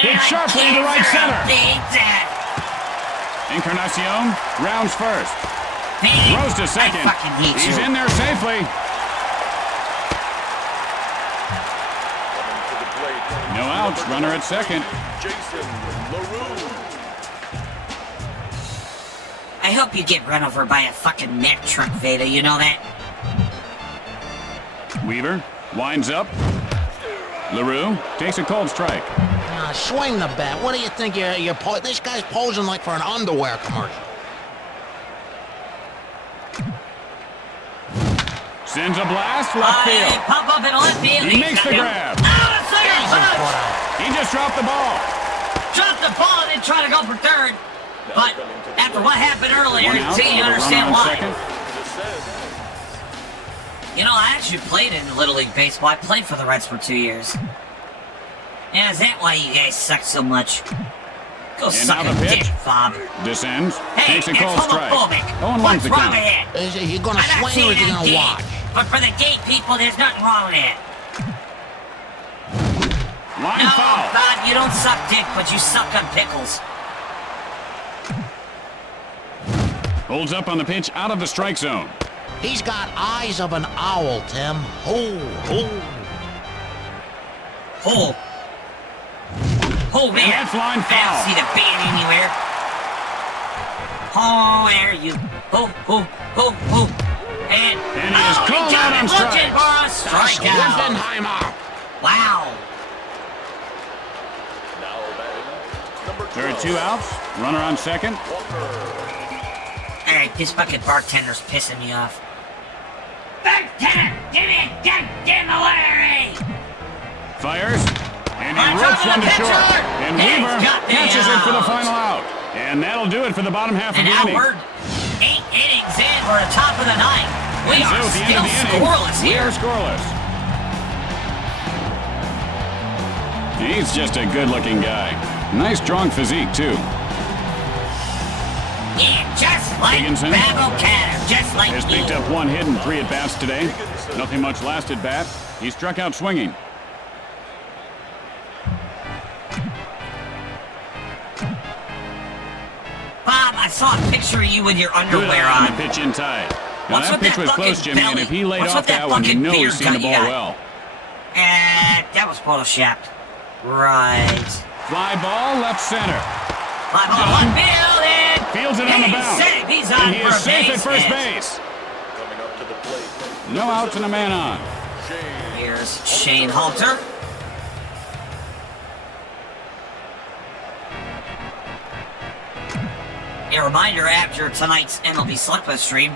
Hit sharply into right center. Encarnacion rounds first. Throws to second. He's in there safely. No outs. Runner at second. I hope you get run over by a fucking Mack truck, Veda. You know that? Weaver winds up. LaRue takes a cold strike. Swing the bat. What do you think this guy's posing like for an underwear commercial? Sends a blast left field. Pop up in left field. He makes the grab. He just dropped the ball. Dropped the ball and then try to go for third. But after what happened earlier, One out, you understand why. second. You know, I actually played in Little League Baseball. I played for the Reds for 2 years. Yeah, is that why you guys suck so much? Go And suck now a the pitch. dick, Bob. Descends. Hey, Takes a that's cold strike. homophobic. 0-1's What's the wrong count. with that? Is he gonna I'm not swing or is he saying gonna I'm watch? gay, but for the gay people, there's nothing wrong with that. Line No, foul. Bob, you don't suck dick, but you suck on pickles. Holds up on the pitch out of the strike zone. He's got eyes of an owl, Tim. Oh, man. And that's line I foul. don't see the band anywhere. Oh, there you. And he is called out on looking strikes. for a strikeout. Wittenheimer. Wow. There are 2 outs. Runner on second. All right, this fucking bartender's pissing me off. Bartender, give me a goddamn Larry! Fires. And he On ropes top of one the to short. pitcher. And He's Weaver got the catches it for the out. final out. And that'll do it for the bottom half of And the now inning. we're 8 innings in for the top of the ninth. We And so are at the end still of the inning, scoreless we here. are scoreless. He's just a good-looking guy. Nice, strong physique, too. Yeah, just like Higginson Babel Canner, just like Has you. picked up 1 hit and 3 at-bats today. Nothing much last at-bat. He struck out swinging. Bob, I saw a picture of you with your Good underwear eye on on. the pitch inside. Now What's that with pitch that was fucking close, Jimmy, and belly? if he laid What's off with that that one, you fucking know he's beard seen the gut you ball got? well. That was photoshopped. Right. Fly ball, left center. Fly ball, one field, and Fields it on the he's bounce. safe. He's And on he for is a safe base at first hit. base. Coming up to the plate. No outs and a man on. Here's Shane Halter. A reminder after tonight's MLB Slugfest stream,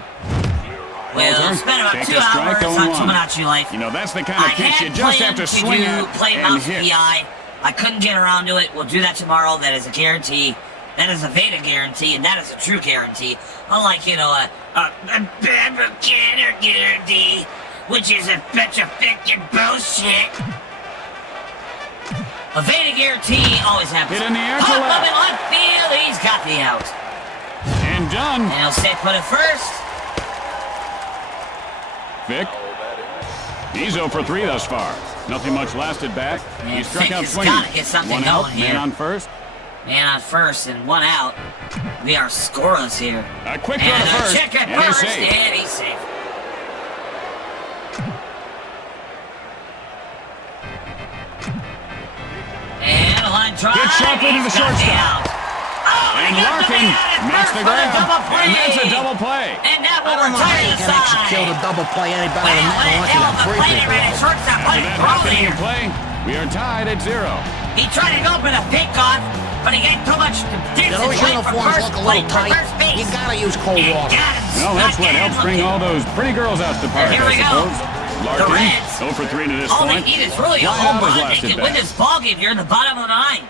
we'll Halter, spend about take 2 a strike, hours 0-1. on Tomodachi Life. You know, that's the kind of pitch you just have to swing at play and mouse hit. PI. I couldn't get around to it. We'll do that tomorrow. That is a guarantee. That is a Veda guarantee, and that is a true guarantee. Unlike, you know, a Canner guarantee, which is a bunch of fucking bullshit. A Veda guarantee always happens. Hit in the air to Pop left. up in left field. He's got the out. And done. And he'll stay put at first. Vic. He's 0 for 3 thus far. Nothing much last at bat. He And struck Vic out has swinging. gotta get something 1 out, going man here. on first. Man on first and 1 out. We are scoreless here. A quick throw And to a first. check at And he's first, safe. and he's safe. And a line drive. Hit sharply to the He's got the shortstop. out. Oh, And he got the Larkin man at makes first the for grab. double play. And that's a double play. And that I will don't know how retire you the can execute a side. double play any better Well, than that when unless that you was got the free play people. at shortstop, After put it that throw half inning there. of play, we are tied at 0. He tried to go for the pick off, but he got too much distance Those away from uniforms first look a little plate, from tight. first base. You gotta use cold And water. got him. Well, that's what Got helps him bring looking. all those pretty girls out to the park, Here I we go. suppose. The Larkin, Reds. 0 for 3 to this All they point. need is really a Fly home out his run. last They at can win bat. this ballgame here in the bottom of the ninth.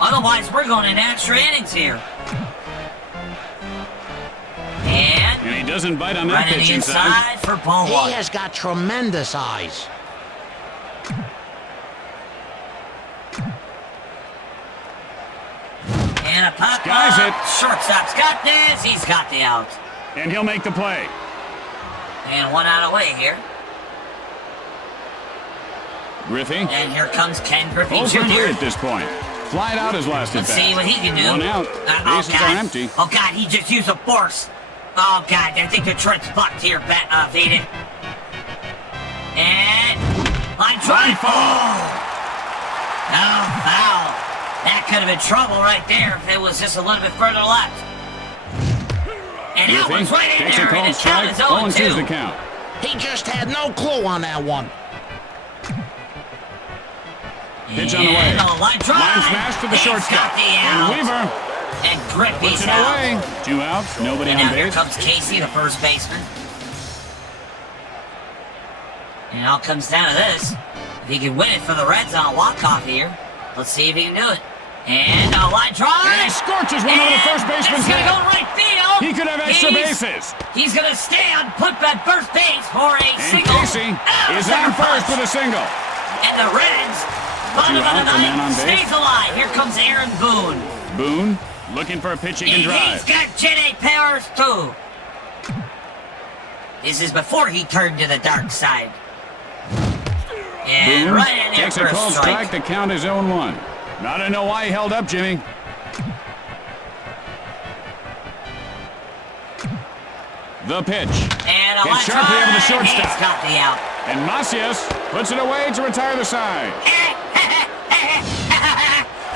Otherwise, we're going in extra innings here. And he doesn't bite on that Running pitch inside for ball He one. has got tremendous eyes. And a pop Skies up. it. Shortstop's got this. He's got the out. And he'll make the play. And one out away here. Griffey. And here comes Ken Griffey 0 for 3 Jr. at this point. Flied out his last Let's at see bat. what he can do. One out. Oh, Bases God. are empty. Oh, God, he just used a force. Oh, God, I think Detroit's fucked here, Veda. And line drive. Oh, foul. That could have been trouble right there if it was just a little bit further left. And that Griffey one's right in takes a there, and cold the count strike. is 0-2's 0-2. the count. He just had no clue on that one. Pitch on the way. And a line drive. Line smash to the He's shortstop. got the And out. Weaver And Griffey's puts it out. away. 2 outs. Nobody And on now here base. comes Casey, the first baseman. And it all comes down to this. If he can win it for the Reds on a walk-off here, let's see if he can do it. And a line drive. And he scorches one over the first baseman's It's going to head. go right field. He could have extra bases. He's going to stay on put at first base for a And single. Casey Oh, is center on first punch. with a single. And the Reds, bottom 2 of the outs, a man on ninth, base. stays alive. Here comes Aaron Boone. Boone looking for a pitch he can And drive. he's got Jet powers too. This is before he turned to the dark side. And Boone right in there takes for a a called strike. strike. The count is 0-1. I don't know why he held up, Jimmy. The pitch. And a Gets line sharply over the drive. shortstop. He's got the out. And Macias puts it away to retire the side.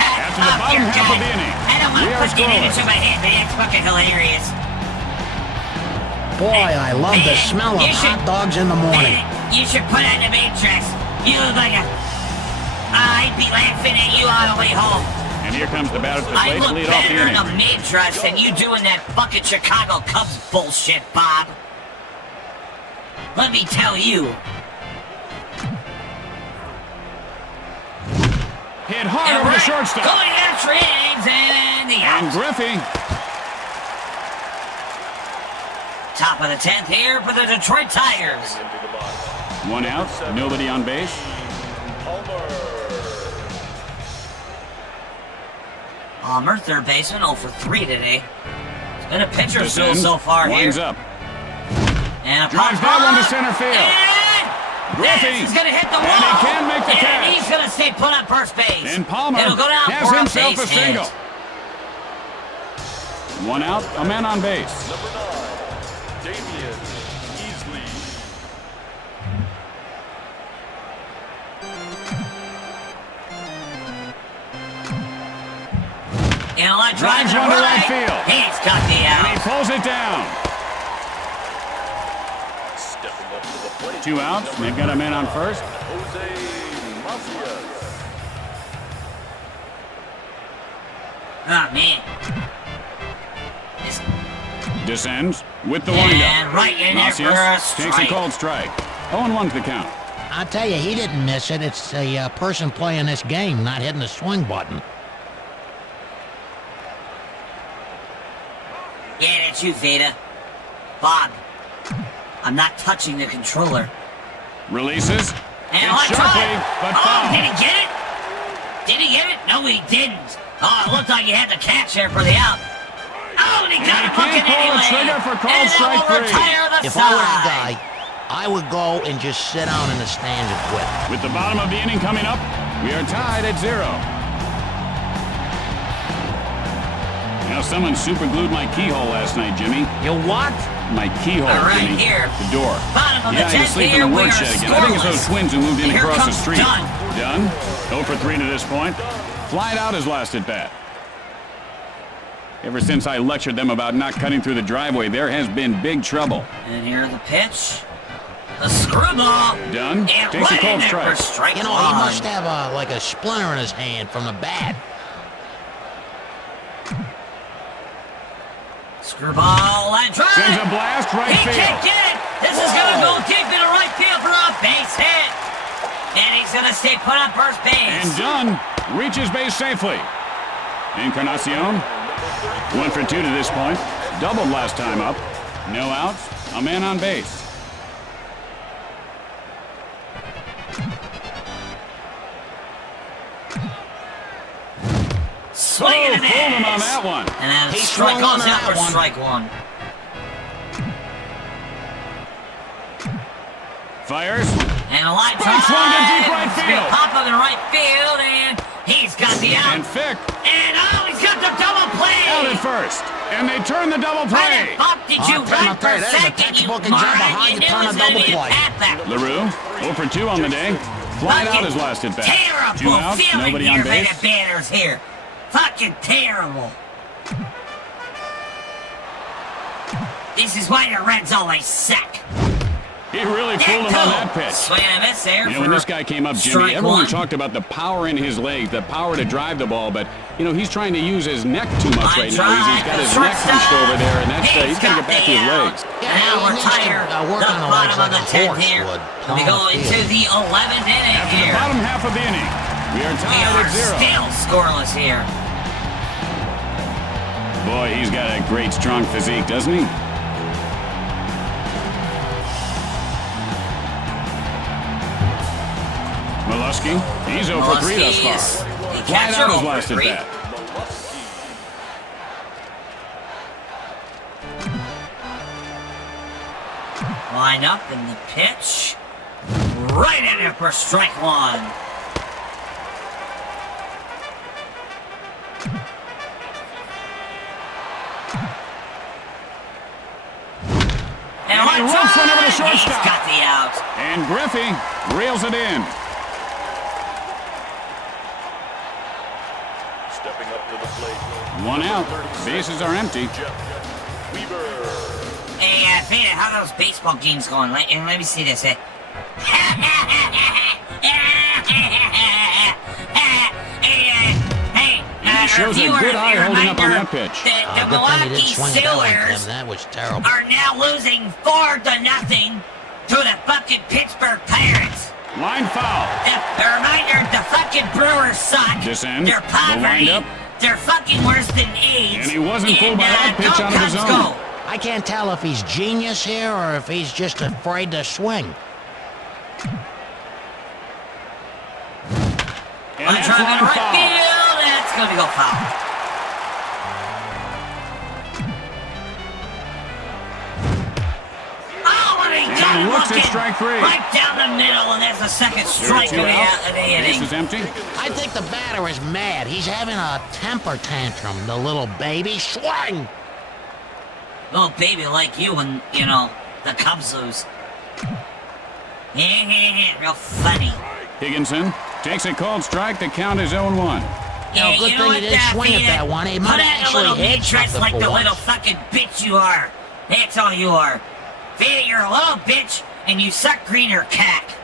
After the bottom dear half God. of the inning, I don't want we to are put it into scoreless. my head, but it's fucking hilarious. Boy, I love the smell of You should- hot dogs in the morning. You should put on the matrix. You look like a... I'd be laughing at you all the way home. And here comes the batter to the I plate to look lead off the better in a inning. mid-dress than you doing that fucking Chicago Cubs bullshit, Bob. Let me tell you. Hit hard over the shortstop. Going extra innings and the And out. Griffey. Top of the 10th here for the Detroit Tigers. Into the box. 1 out, nobody on base. Palmer. Palmer, third baseman, 0 for 3 today. It's been a pitcher's duel Descends, so far here. winds up. And a Drives pop that one to up. center field. And Griffey. He's going to hit the And wall. he can't make the and catch. he's going to stay put on first base. And Palmer It'll go down has for himself base a single. hit. 1 out, a man on base. Number 9. Damian Easley. And a line drive Drives to one to right right. field. He's got the And he out. pulls it down. Stepping up to the plate. 2 outs, and they've got a man on first. Jose Macias. Oh, man. This Descends with the windup. And right in there for a Macias takes a strike. cold strike. 0-1 to the count. I tell you, he didn't miss it. It's a person playing this game not hitting the swing button. Yeah, that's you, Veda. Bob, I'm not touching the controller. Releases. And Hit let's sharply, try. but Oh, foul. did he get it? Did he get it? No, he didn't. Oh, it looked like he had the catch there for the out. Oh, and he And got he a bucket can't pull the anyway. trigger for called And that strike will 3. retire the If I were a side. guy, I would go and just sit down in the stands and quit. With the bottom of the inning coming up, we are tied at 0. Now, someone super glued my keyhole last night, Jimmy. You what? My keyhole, All right, Jimmy. here. The door. Bottom of Yeah, I the had to 10th sleep here, in the we are workshed again. I think it's those scoreless. twins who moved in And here across the comes street. Dunn. Dunn, 0 for 3 to this point. Flied out his last at bat. Ever since I lectured them about not cutting through the driveway, there has been big trouble. And here the pitch. The screwball. Dunn And takes a right cold in there for strike. strike You know, one. he must have like a splinter in his hand from the bat. Screwball and drive. Sends a blast right He field. can't get it. This is going to go deep into right field for a base hit. And he's going to stay put on first base. And Dunn reaches base safely. Encarnacion, 1 for 2 to this point. Doubled last time up. No outs, a man on base. Swing and a Pulled him on miss. that one. And then He strike swung on goes out that for one. strike one. Fires. And a line Strike swung to deep right field. Pop up in right field, and he's got the out. And Fick And oh, he's got the double play. out at first. And they turn the double play. Bob, did you I'll run for tell you, a there's a second, you textbook example moron? how You you knew turn it a was going to double be a play. pat back. LaRue, 0 for 2 on the day. Flied out his last at bat. 2 Terrible outs, feeling nobody here on by base. the batters here. Fucking terrible. This is why the Reds always suck. He really fooled him on that pitch. Swing and a miss there. You know, when this guy came up, Jimmy, strike everyone one. talked about the power in his legs, the power to drive the ball, but, you know, he's trying to use his neck too much right now. He's got his neck hunched over there, and that's he's got to get back to his legs. Now we're tired. work The on the bottom legs of the like a 10th horse here. would We on go the into field. the 11th inning After the here. bottom half of the inning, we are We tied are at 0. still scoreless here. Boy, he's got a great, strong physique, doesn't he? Molesky, he's 0 for 3 thus far. Flied out his last at bat. Line up in the pitch. Right in there for strike one. And he ropes one over the shortstop. He's got the out. And Griffey reels it in. Stepping up to the plate. 1 out. Bases are empty. Jeff Weaver. Hey, Veda, how are those baseball games going? Let me see this. Hey, He shows a good eye holding up on that pitch. The Good thing he Milwaukee didn't swing it out like Steelers them. That was terrible. are now losing 4-0 to the fucking Pittsburgh Pirates. Line foul. The reminder, the fucking Brewers suck. Descend. They're The poverty. windup. They're fucking worse than AIDS. And he wasn't fooled by that pitch go out of his Cubs, own. go. I can't tell if he's genius here or if he's just afraid to swing. And I'm that's driving line right foul. field. That's going to go foul. Oh, and he got And him looks at looking strike 3. right down the middle, and that's the second There are strike of 2 the outs. inning. Base is empty. I think the batter is mad. He's having a temper tantrum, the little baby. Swing! Little baby like you when, you know, the Cubs lose. Real funny. Higginson takes a called strike. The count is 0-1. Yeah, good thing he didn't swing at that one. He might Put have out a little actually hit matrix something like for the once. little fucking bitch you are. That's all you are. Veda, you're a little bitch, and you suck greener cack.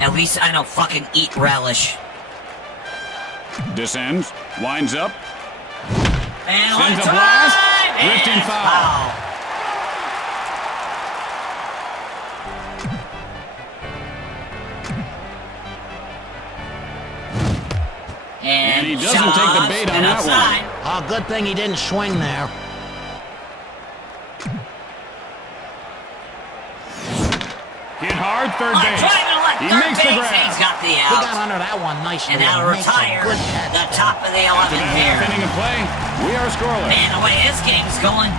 At least I don't fucking eat relish. Descends. Winds up. And Sends one a blast. time, and Drifting it's foul. And he doesn't shot take the bait on and that one. outside. Oh, good thing he didn't swing there. Hit hard, third On base. driving to left He third makes the base, grab. he's got the He got out. under that one nicely. And now Makes a retire good catch the there. top of the After 11th that here. half inning of play, we are scoreless. Man, the way this game's going,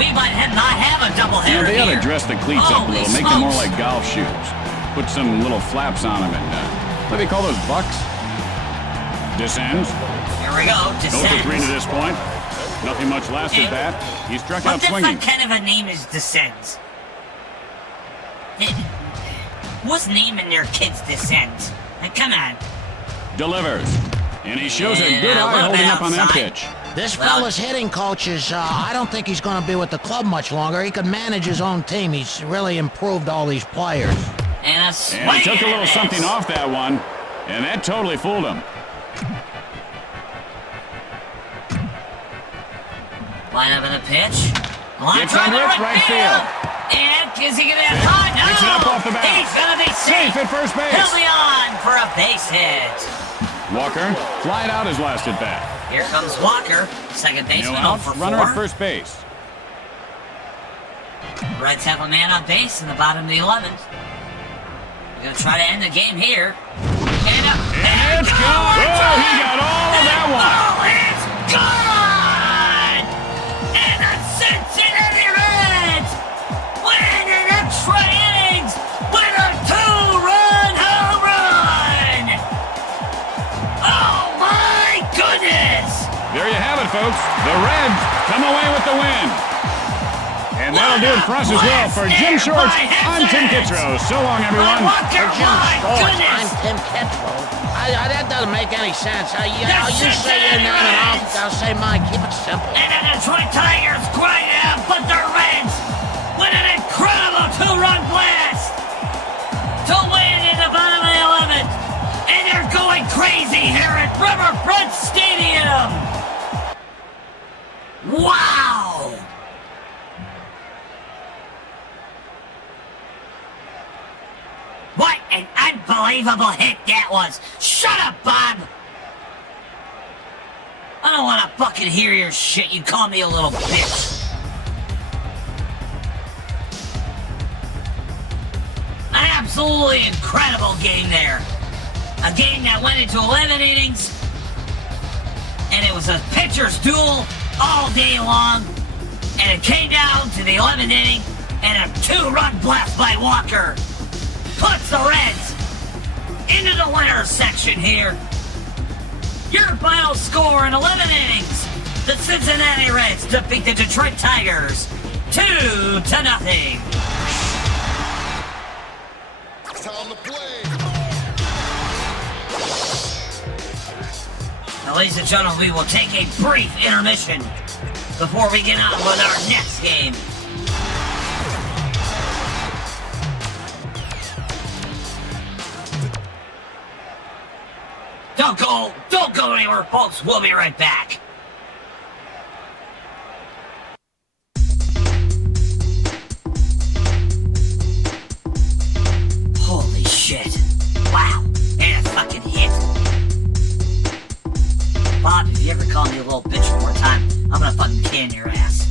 we might not have a You know, doubleheader they ought to here. dress the cleats up a Holy little, make them more smokes. like golf shoes. Put some little flaps on them and, what do they call those, bucks? Descends. Here we go, 0 for 3 to descends. this point. Nothing much last at bat. He struck out What the swinging. fuck kind of a name is Descends? Who's naming their kids Descends? Like, come on. Delivers. And he shows a Yeah, good a eye little holding bit up on that outside. pitch. This Well- fella's hitting coach is, I don't think he's going to be with the club much longer. He could manage his own team. He's really improved all these players. And a swing. And he took a and little miss. something off that one, and that totally fooled him. Line up in the pitch. Line Gets drive under to it, right field. And is he going to have time? No! Picks it up off the bat. He's going to be safe. Safe at first base. He'll be on for a base hit. Walker flied out his last at bat. Here comes Walker, second baseman, No 0 out, for 4. runner at first base. Reds have a man on base in the bottom of the 11th. We're going to try to end the game here. And it's gone! Oh, he got all of that one! Oh, it's gone! And the Cincinnati Reds win in extra innings with a 2-run home run! Oh, my goodness! There you have it, folks. The Reds come away with the win. And that'll do it for us as well. For Jim Shorts, I'm Tim Kittredge. So long, everyone. For Jim Shorts, I'm Tim Kittredge. That doesn't make any sense. You say your name and I'll say mine. Keep it simple. And the Detroit Tigers grind it out, but the Reds with an incredible 2-run blast to win in the bottom of the 11th. And they're going crazy here at Riverfront Stadium. Wow! What an unbelievable hit that was! Shut up, Bob! I don't want to fucking hear your shit. You call me a little bitch. An absolutely incredible game there. A game that went into 11 innings. And it was a pitcher's duel all day long. And it came down to the 11th inning. And a 2-run blast by Walker puts the Reds into the winner's section here. Your final score in 11 innings. The Cincinnati Reds defeat the Detroit Tigers 2-0. Time to play. Now, ladies and gentlemen, we will take a brief intermission before we get on with our next game. Don't go anywhere, folks. We'll be right back. Holy shit. Wow. And a fucking hit. Bob, if you ever call me a little bitch one more time, I'm gonna fucking can your ass.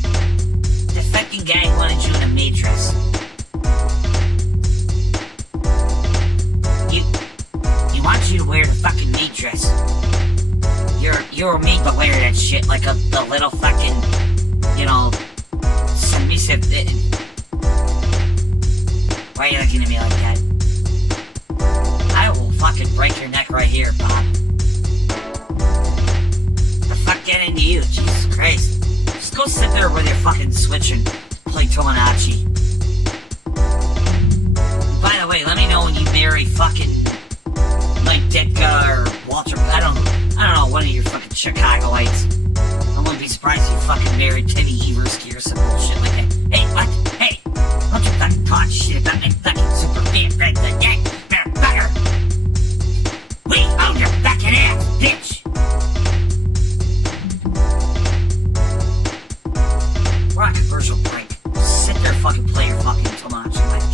The fucking guy wanted you in a matrix. He wants you to wear the fucking meat dress. You're made to wear that shit like the little fucking, submissive. Why are you looking at me like that? I will fucking break your neck right here, Bob. The fuck get into you, Jesus Christ. Just go sit there with your fucking Switch and play Tomodachi. By the way, let me know when you marry fucking Mike Ditka or Walter. I don't know, one of your fucking Chicagoites. I wouldn't be surprised if you fucking married Timmy Eversky or some bullshit like that. Hey, what? Hey, don't you fucking talk shit about my fucking super fan friends like that, motherfucker. We own your fucking ass, bitch. We're on commercial break. Sit there, fucking play your fucking Tomodachi like that.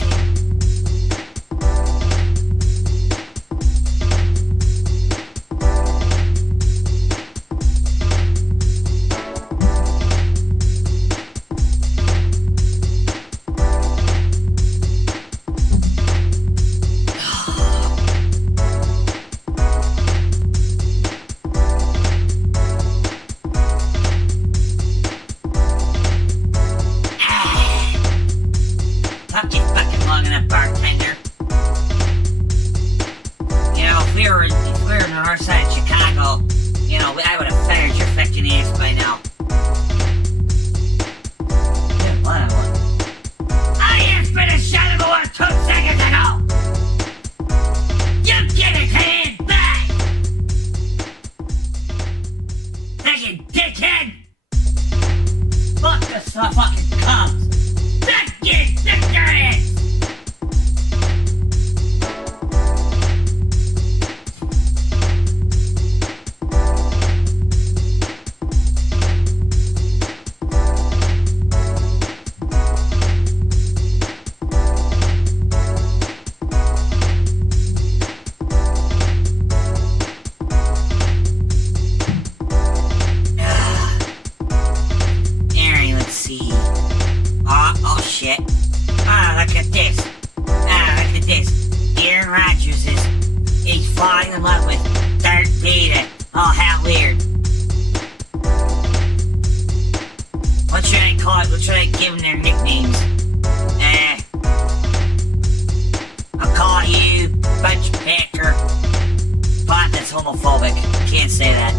can't say that.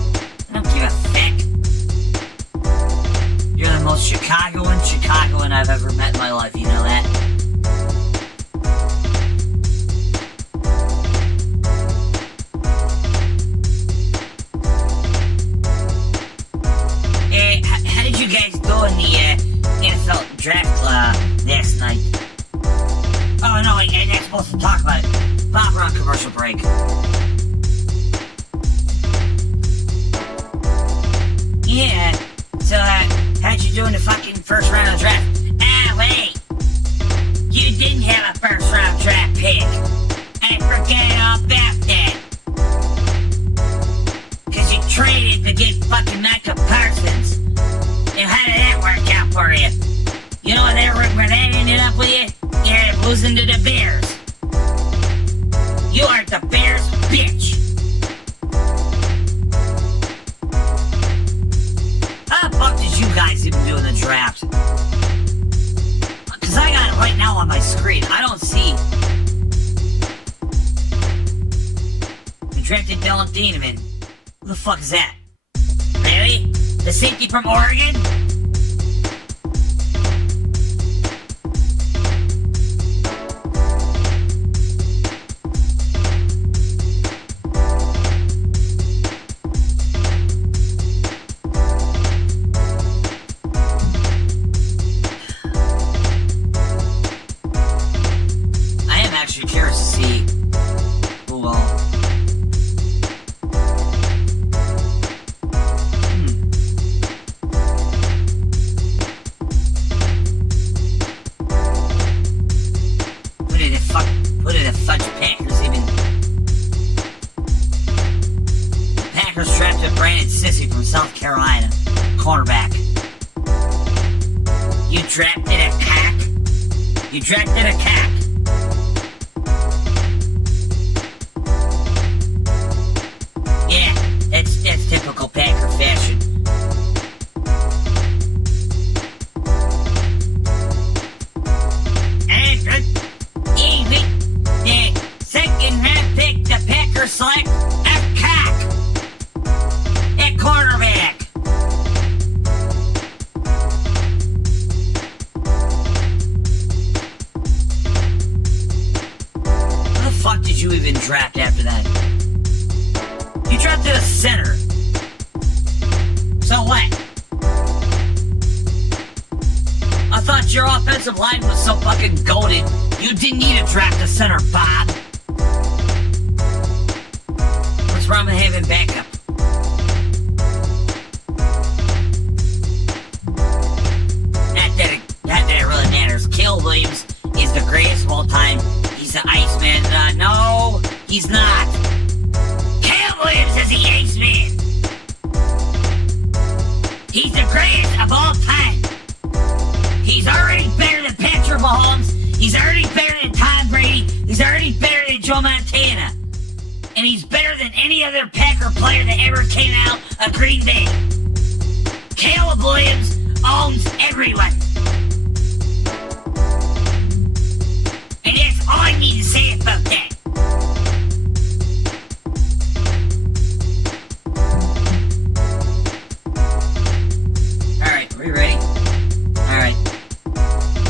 I don't give a fuck. You're the most Chicagoan I've ever met in my life, you know that? How did you guys go in the NFL draft last night? Oh no, I'm not supposed to talk about it. Bob, we're on commercial break. Yeah, so how'd you do in the fucking first round of the draft? Ah, wait. You didn't have a first round draft pick. I forget all about that. Cause you traded to get fucking Micah Parsons. And how did that work out for you? You know where that ended up with you? You ended up losing to the Bears. You are the Bears bitch. How the fuck did you guys even do in the draft? Cause I got it right now on my screen. I don't see. You drafted Dylan Thieneman. Who the fuck is that? Really? The safety from Oregon? Curious to see who will. Who did the fudge Packers even? Packers drafted Brandon Sissy from South Carolina, cornerback. You drafted a cock? You drafted a cock? That's typical Packer fashion. And the second round pick, the Packers select a cock at cornerback. Who the fuck did you even draft after that? You drafted a center. So what? I thought your offensive line was so fucking goated, you didn't need to draft a center, Bob. What's wrong with having backup? Not that it really matters. Caleb Williams is the greatest of all time. He's the Iceman. No, he's not. Williams is the Iceman. He's the greatest of all time. He's already better than Patrick Mahomes. He's already better than Tom Brady. He's already better than Joe Montana. And he's better than any other Packer player that ever came out of Green Bay. Caleb Williams owns everyone. And that's all I need to say about that. Are you ready? Alright.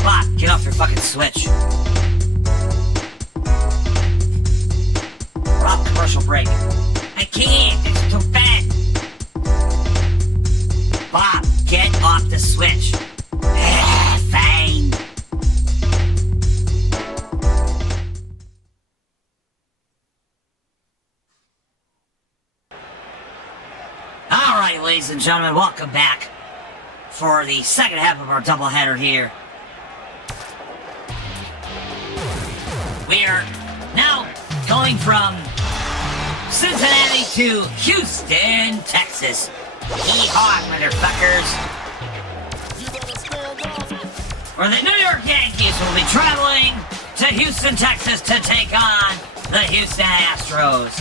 Bob, get off your fucking switch. We're off commercial break. I can't, it's too bad. Bob, get off the switch. Fine. Alright, ladies and gentlemen, welcome back for the second half of our doubleheader here. We are now going from Cincinnati to Houston, Texas. Hee-haw, motherfuckers. Where the New York Yankees will be traveling to Houston, Texas to take on the Houston Astros.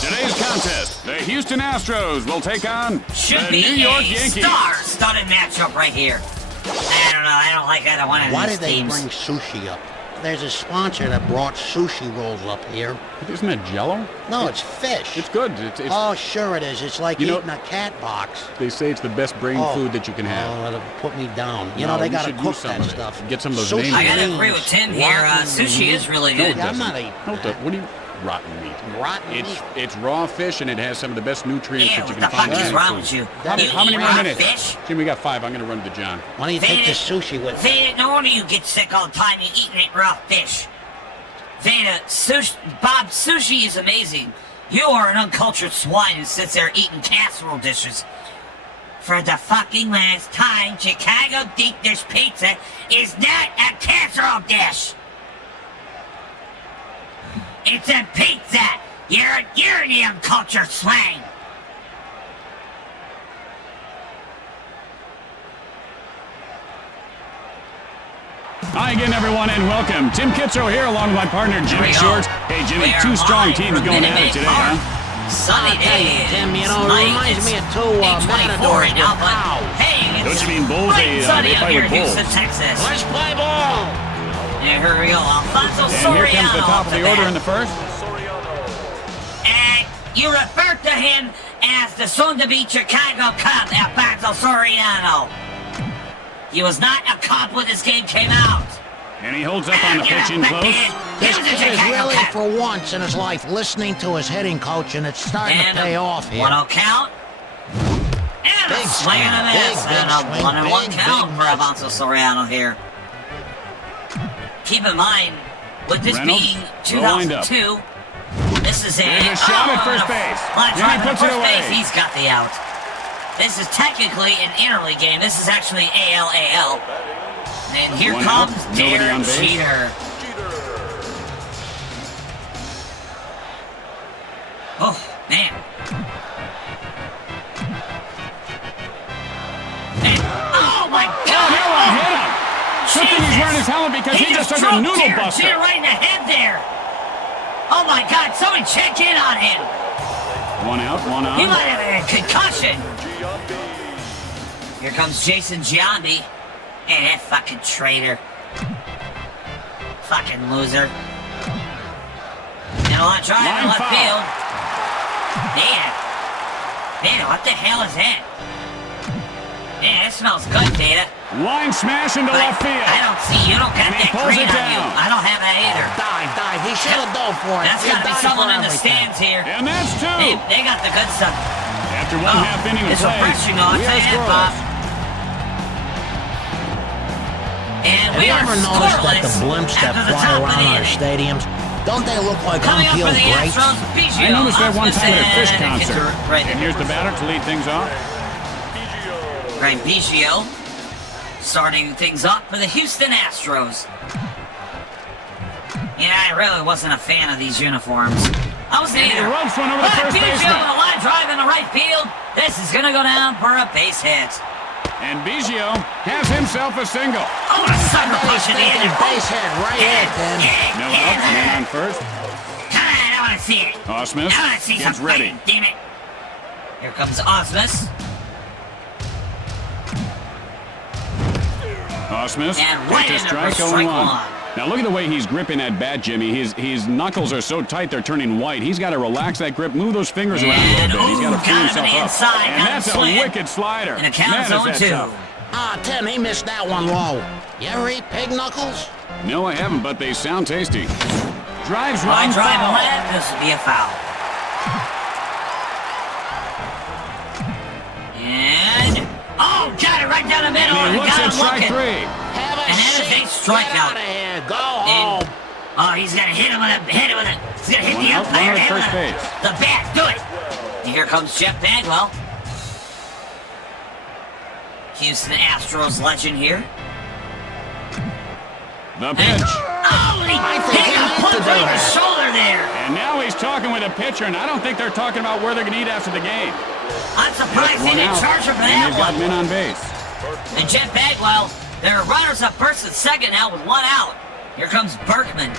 Today's contest, the Houston Astros will take on Should the be New York a Yankees. star-studded matchup right here. I don't know. I don't like either one of Why these did they teams. bring sushi up? there's a sponsor that brought sushi rolls up here. Isn't that Jell-O? No, it's fish. It's good. It's Oh, sure it is. It's like You know- eating a cat box. They say it's the best brain food that you can have. Oh, it'll put me down. You No, know, they you got to should cook use some that of it. stuff. Get some of those Sushi names. I gotta rings, agree with Tim here. rotten Sushi is really No, good. it Yeah, I'm doesn't. not eating No, that. what do you... Rotten meat. Rotten meat. It's raw fish, and it has some of the best nutrients Yeah, that you what can the find. fuck is in wrong food. with you? That You is How many eat more raw minutes? fish? Jim, we got 5. I'm going to run to John. Why don't you take the sushi with you? Veda, no wonder you get sick all the time. You're eating that raw fish. Veda, Bob, sushi is amazing. You are an uncultured swine who sits there eating casserole dishes. For the fucking last time, Chicago deep dish pizza is not a casserole dish. It's a pizza. You're the uncultured swine. Hi again, everyone, and welcome. Tim Kittrow here, along with my partner, Jimmy Shorts. Hey, Jimmy, two strong teams going at it today, huh? Sunny day. Tim, you know, it reminds me of two matadors with cows. Hey, Don't you mean bulls? They sunny fight up here with in bulls. Houston, Texas. Let's play ball! And here we go. Alfonso And Soriano. here comes the top of the order in the first. And you refer to him as the soon-to-be Chicago Cub, Alfonso Soriano. He was not a Cub when this game came out. And he holds up on the pitch in close. This kid is really, for once in his life, listening to his hitting coach, and it's starting to pay off here. 1-0 count. And Big a swing and a swing, miss. big And a swing, 1-1 big, count big for miss. Alfonso Soriano here. Keep in mind, with this Reynolds, being the windup. 2002, this is a... There's a shot at first base. Line And he drive at puts it first away. base. He's got the out. This is technically an interleague game. This is actually AL. And here One out, comes nobody on Darren base. Jeter. Oh, man. And, oh, my God! That one hit him. Good thing he's wearing his helmet because he just took a drove noodle Darren buster. Jeter right in the head there. Oh, my God. Somebody check in on him. One out, one He on. might have a concussion. Here comes Jason Giambi. Hey, that fucking traitor. Fucking loser. And a lot drive in Line left foul. field. Veda, what the hell is that? Man, that smells good, Veda. Line smash into But left field. I don't see, you don't got And he that pulls green it on you. down. I don't have that either. Dive. He should have dove for it. That's He gotta be dived someone for in the everything. stands here. And that's two. They got the good stuff. After one half inning of it's play, refreshing, I'll we tell are you that, Bob. scoreless. And Have we you are ever noticed that the scoreless blimps that after the fly top of around the our inning. stadiums, don't they look like Coming up for unpeeled the grapes? Astros, Biggio. I noticed that one time at a fish Osmond, concert. Right And here's the batter to lead things off. Right, Biggio starting things up for the Houston Astros. Yeah, I really wasn't a fan of these uniforms. I wasn't And he either. ropes one over the But first Biggio baseman. with a line drive in the right field. This is gonna go down for a base hit. And Biggio has himself a single. Oh, what a sucker He's punch in the thinking end. base hit right hit, then. No out, man on first. Come on, I wanna see it. Osmus I wanna see gets some ready. fighting, damn it. Here comes Osmus. Osmus And right takes a in strike, for strike 0-1. one. Now look at the way he's gripping that bat, Jimmy. His knuckles are so tight they're turning white. He's got to relax that grip, move those fingers around a And, little bit. He's got to ooh, free got him himself to the up. inside, And got him that's a slant. wicked slider. And the count Man, is is that 0-2. tough. Ah, Tim, he missed that one low. You ever eat pig knuckles? No, I haven't, but they sound tasty. Drives Line one drive foul. left, this will be a foul. And, oh, got it right down the middle, And and he looks got at him strike looking. three. Have a And that is a seat. strikeout. Get out of here. Go And, home. oh, he's gonna hit him with it. He's gonna hit One the out, umpire. runner at hit first him with base. the bat. Do it. And here comes Jeff Bagwell. Houston Astros legend here. The And, pitch. oh, and I think he he got meant punched to do right in the that. shoulder there. And now he's talking with a pitcher, and I don't think they're talking about where they're going to eat after the game. I'm surprised he One didn't out, charge him for and that they've got one. men on base. And Jeff Bagwell, there are runners up first and second now with one out. Here comes Berkman.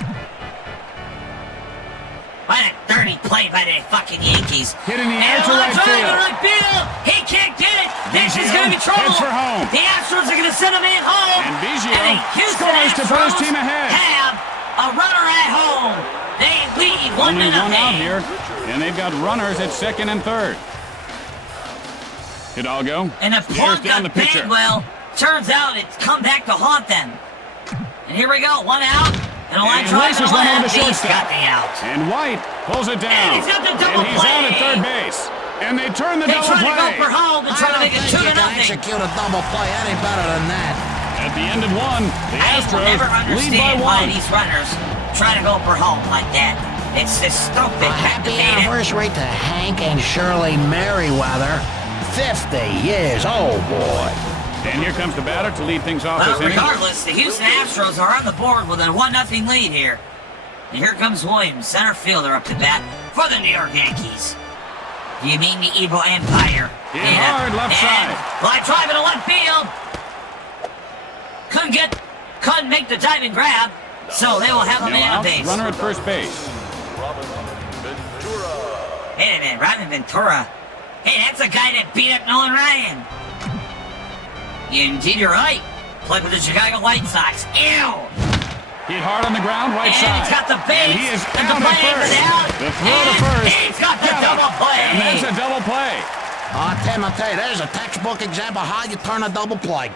What a dirty play by the fucking Yankees. Hitting the And air to line right drive field. to right field. He can't get it. This is going to be trouble. Heads for home. The Astros are going to send him in home. And Biggio the Houston scores to put his Astros team ahead. have A runner at home. They lead 1-0. Only one out here, and they've got runners at second and third. Hidalgo And the stares plug down the got pitcher. big. Well, turns out it's come back to haunt them. And here we go. One out. And a line And drive races to one over left. the He's shortstop. got the out. And White pulls it down. And he's got the double And he's out at play. third base. And they turn the They double try to go play. for home and try to I make don't it think 2-0. you can execute a double play any better than that. At the end of one, the I will Astros never lead by understand why one. these runners try to go for home like that. It's just stupid. A happy Captivated. anniversary to Hank and Shirley Merriweather. 50 years, oh boy. And here comes the batter to lead things off this But inning. regardless, the Houston Astros are on the board with a 1-0 lead here. And here comes Williams, center fielder, up to bat for the New York Yankees. Do you mean the evil empire? Hit hard, left side. Line drive into left field. Couldn't make the diving grab, so they will have a No man on outs, base. runner at first base. Wait a minute, Robin Ventura. Hey, that's a guy that beat up Nolan Ryan. Indeed, you're right. Played with the Chicago White Sox. Ew! Hit hard on the ground, right And side. he's got the base. And he is and out the at play first. down. The throw to And first. he's got the Got it. double play. And that's a double play. Tim, I'll tell you, there's a textbook example of how you turn a double play.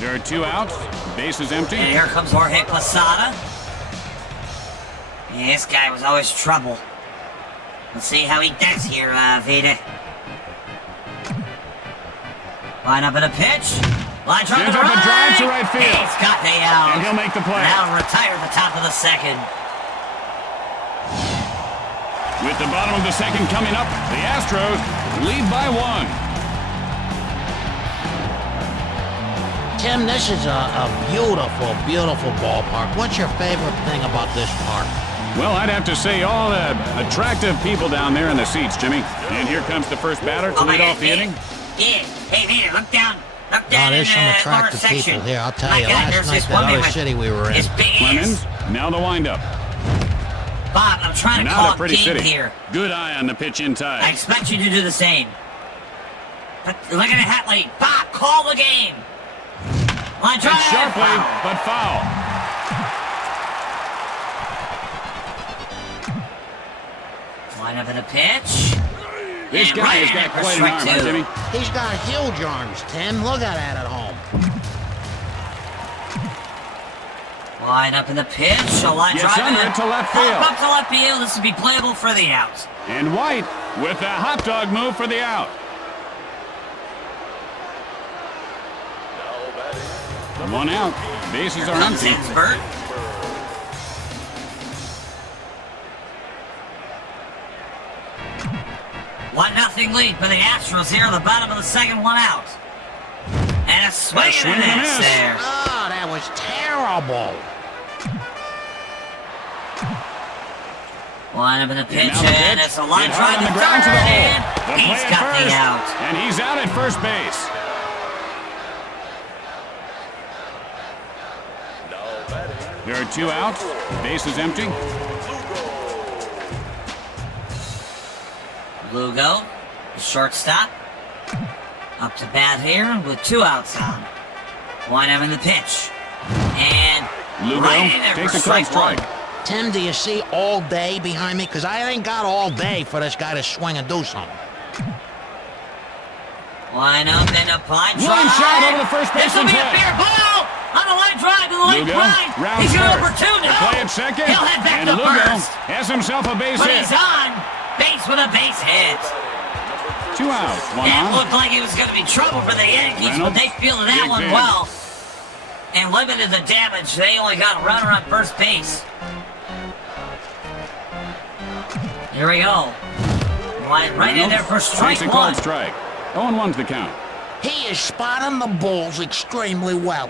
There are two outs. Base is empty. And here comes Jorge Posada. Yeah, this guy was always trouble. Let's see how he does here, Veda. Line up in a pitch. Line drive Sends up a drive to right field. He's got the out. And he'll make the play. Now retire at the top of the second. With the bottom of the second coming up, the Astros lead by one. Tim, this is a beautiful, beautiful ballpark. What's your favorite thing about this park? Well, I'd have to say all the attractive people down there in the seats, Jimmy. And here comes the first batter to lead off the inning. Yeah. Hey, Veda, look down. Look Oh, down there's in some the attractive lower section. people here. I'll tell My you, God, last there's night this that woman other with city we were in. this big ass. Clemens, now the windup. Bob, I'm trying to Now call they're a pretty game city. here. Good eye on the pitch I inside. expect you to do the same. But look at the hat lead. Bob, call the game. Line drive. And sharply, Foul. but foul. Line up in a pitch. This And guy right has in got it for quite an strike arm, huh, two. Jimmy? He's got huge arms, Tim. Look at that at home. Line up in the pitch. A line Gets drive. under in. it to left Pop field. up to left field. This would be playable for the out. And White with the hot dog move for the out. One out. Bases are Comes empty. Ensbert. One nothing lead for the Astros here at the bottom of the second, one out. And a swing swing and a and a miss miss. there. Oh, that was terrible. Line up in the pitch, now the and pitch. it's a line Hit hard drive on to the ground to the third, hole. and The he's play at got the first. out. And he's out at first base. There are two outs. Base is empty. Lugo, the shortstop, up to bat here with two outs on. Line up in the pitch, and Lugo right in there takes for a close strike strike. one. Tim, do you see all day behind me? Because I ain't got all day for this guy to swing and do something. Line up and a line drive. Line shot over the first This will baseman's be a head. fair ball on the line drive to the left Lugo line. rounds He's going first. over two The now. play at second. He'll head back And to Lugo first. has himself a base But hit. he's on base with a base hit. Two outs. One It on. looked like it was going to be trouble for the Yankees, but Reynolds they fielded that digs one in. well and limited the damage. They only got a runner on first base. Here we go. Right in there for strike takes a one. cold strike. 0-1's the count. He is spotting the balls extremely well.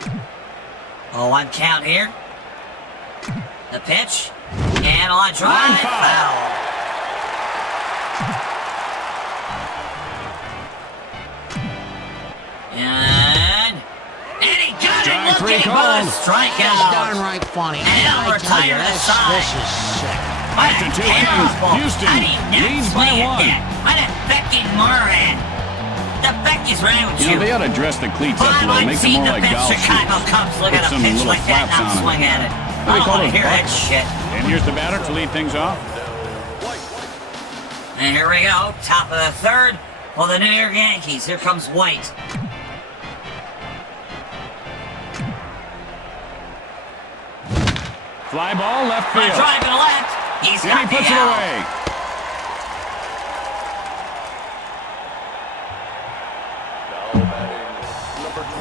0-1 count here. The pitch. And on drive. Line foul. Foul. And he got Strike it three looking called. for a strikeout. That's downright funny. And he'll I tell you, retire this inside. is sick. What After a two innings, terrible. Houston How do you not leads by swing at one. that? What a fucking moron. The fuck is wrong with You you? know, they ought to dress the cleats up a Well, little, I've make them seen more the like best golf Chicago shoes. Cubs look Put at a some pitch little like that and flaps not on 'em. swing at it. What do they call those, hear that bucks? shit. And here's the batter to lead things off. And here we go, top of the third for the New York Yankees. Here comes White. Fly ball, left field. Drive to the left. He's And got he the puts it out. away.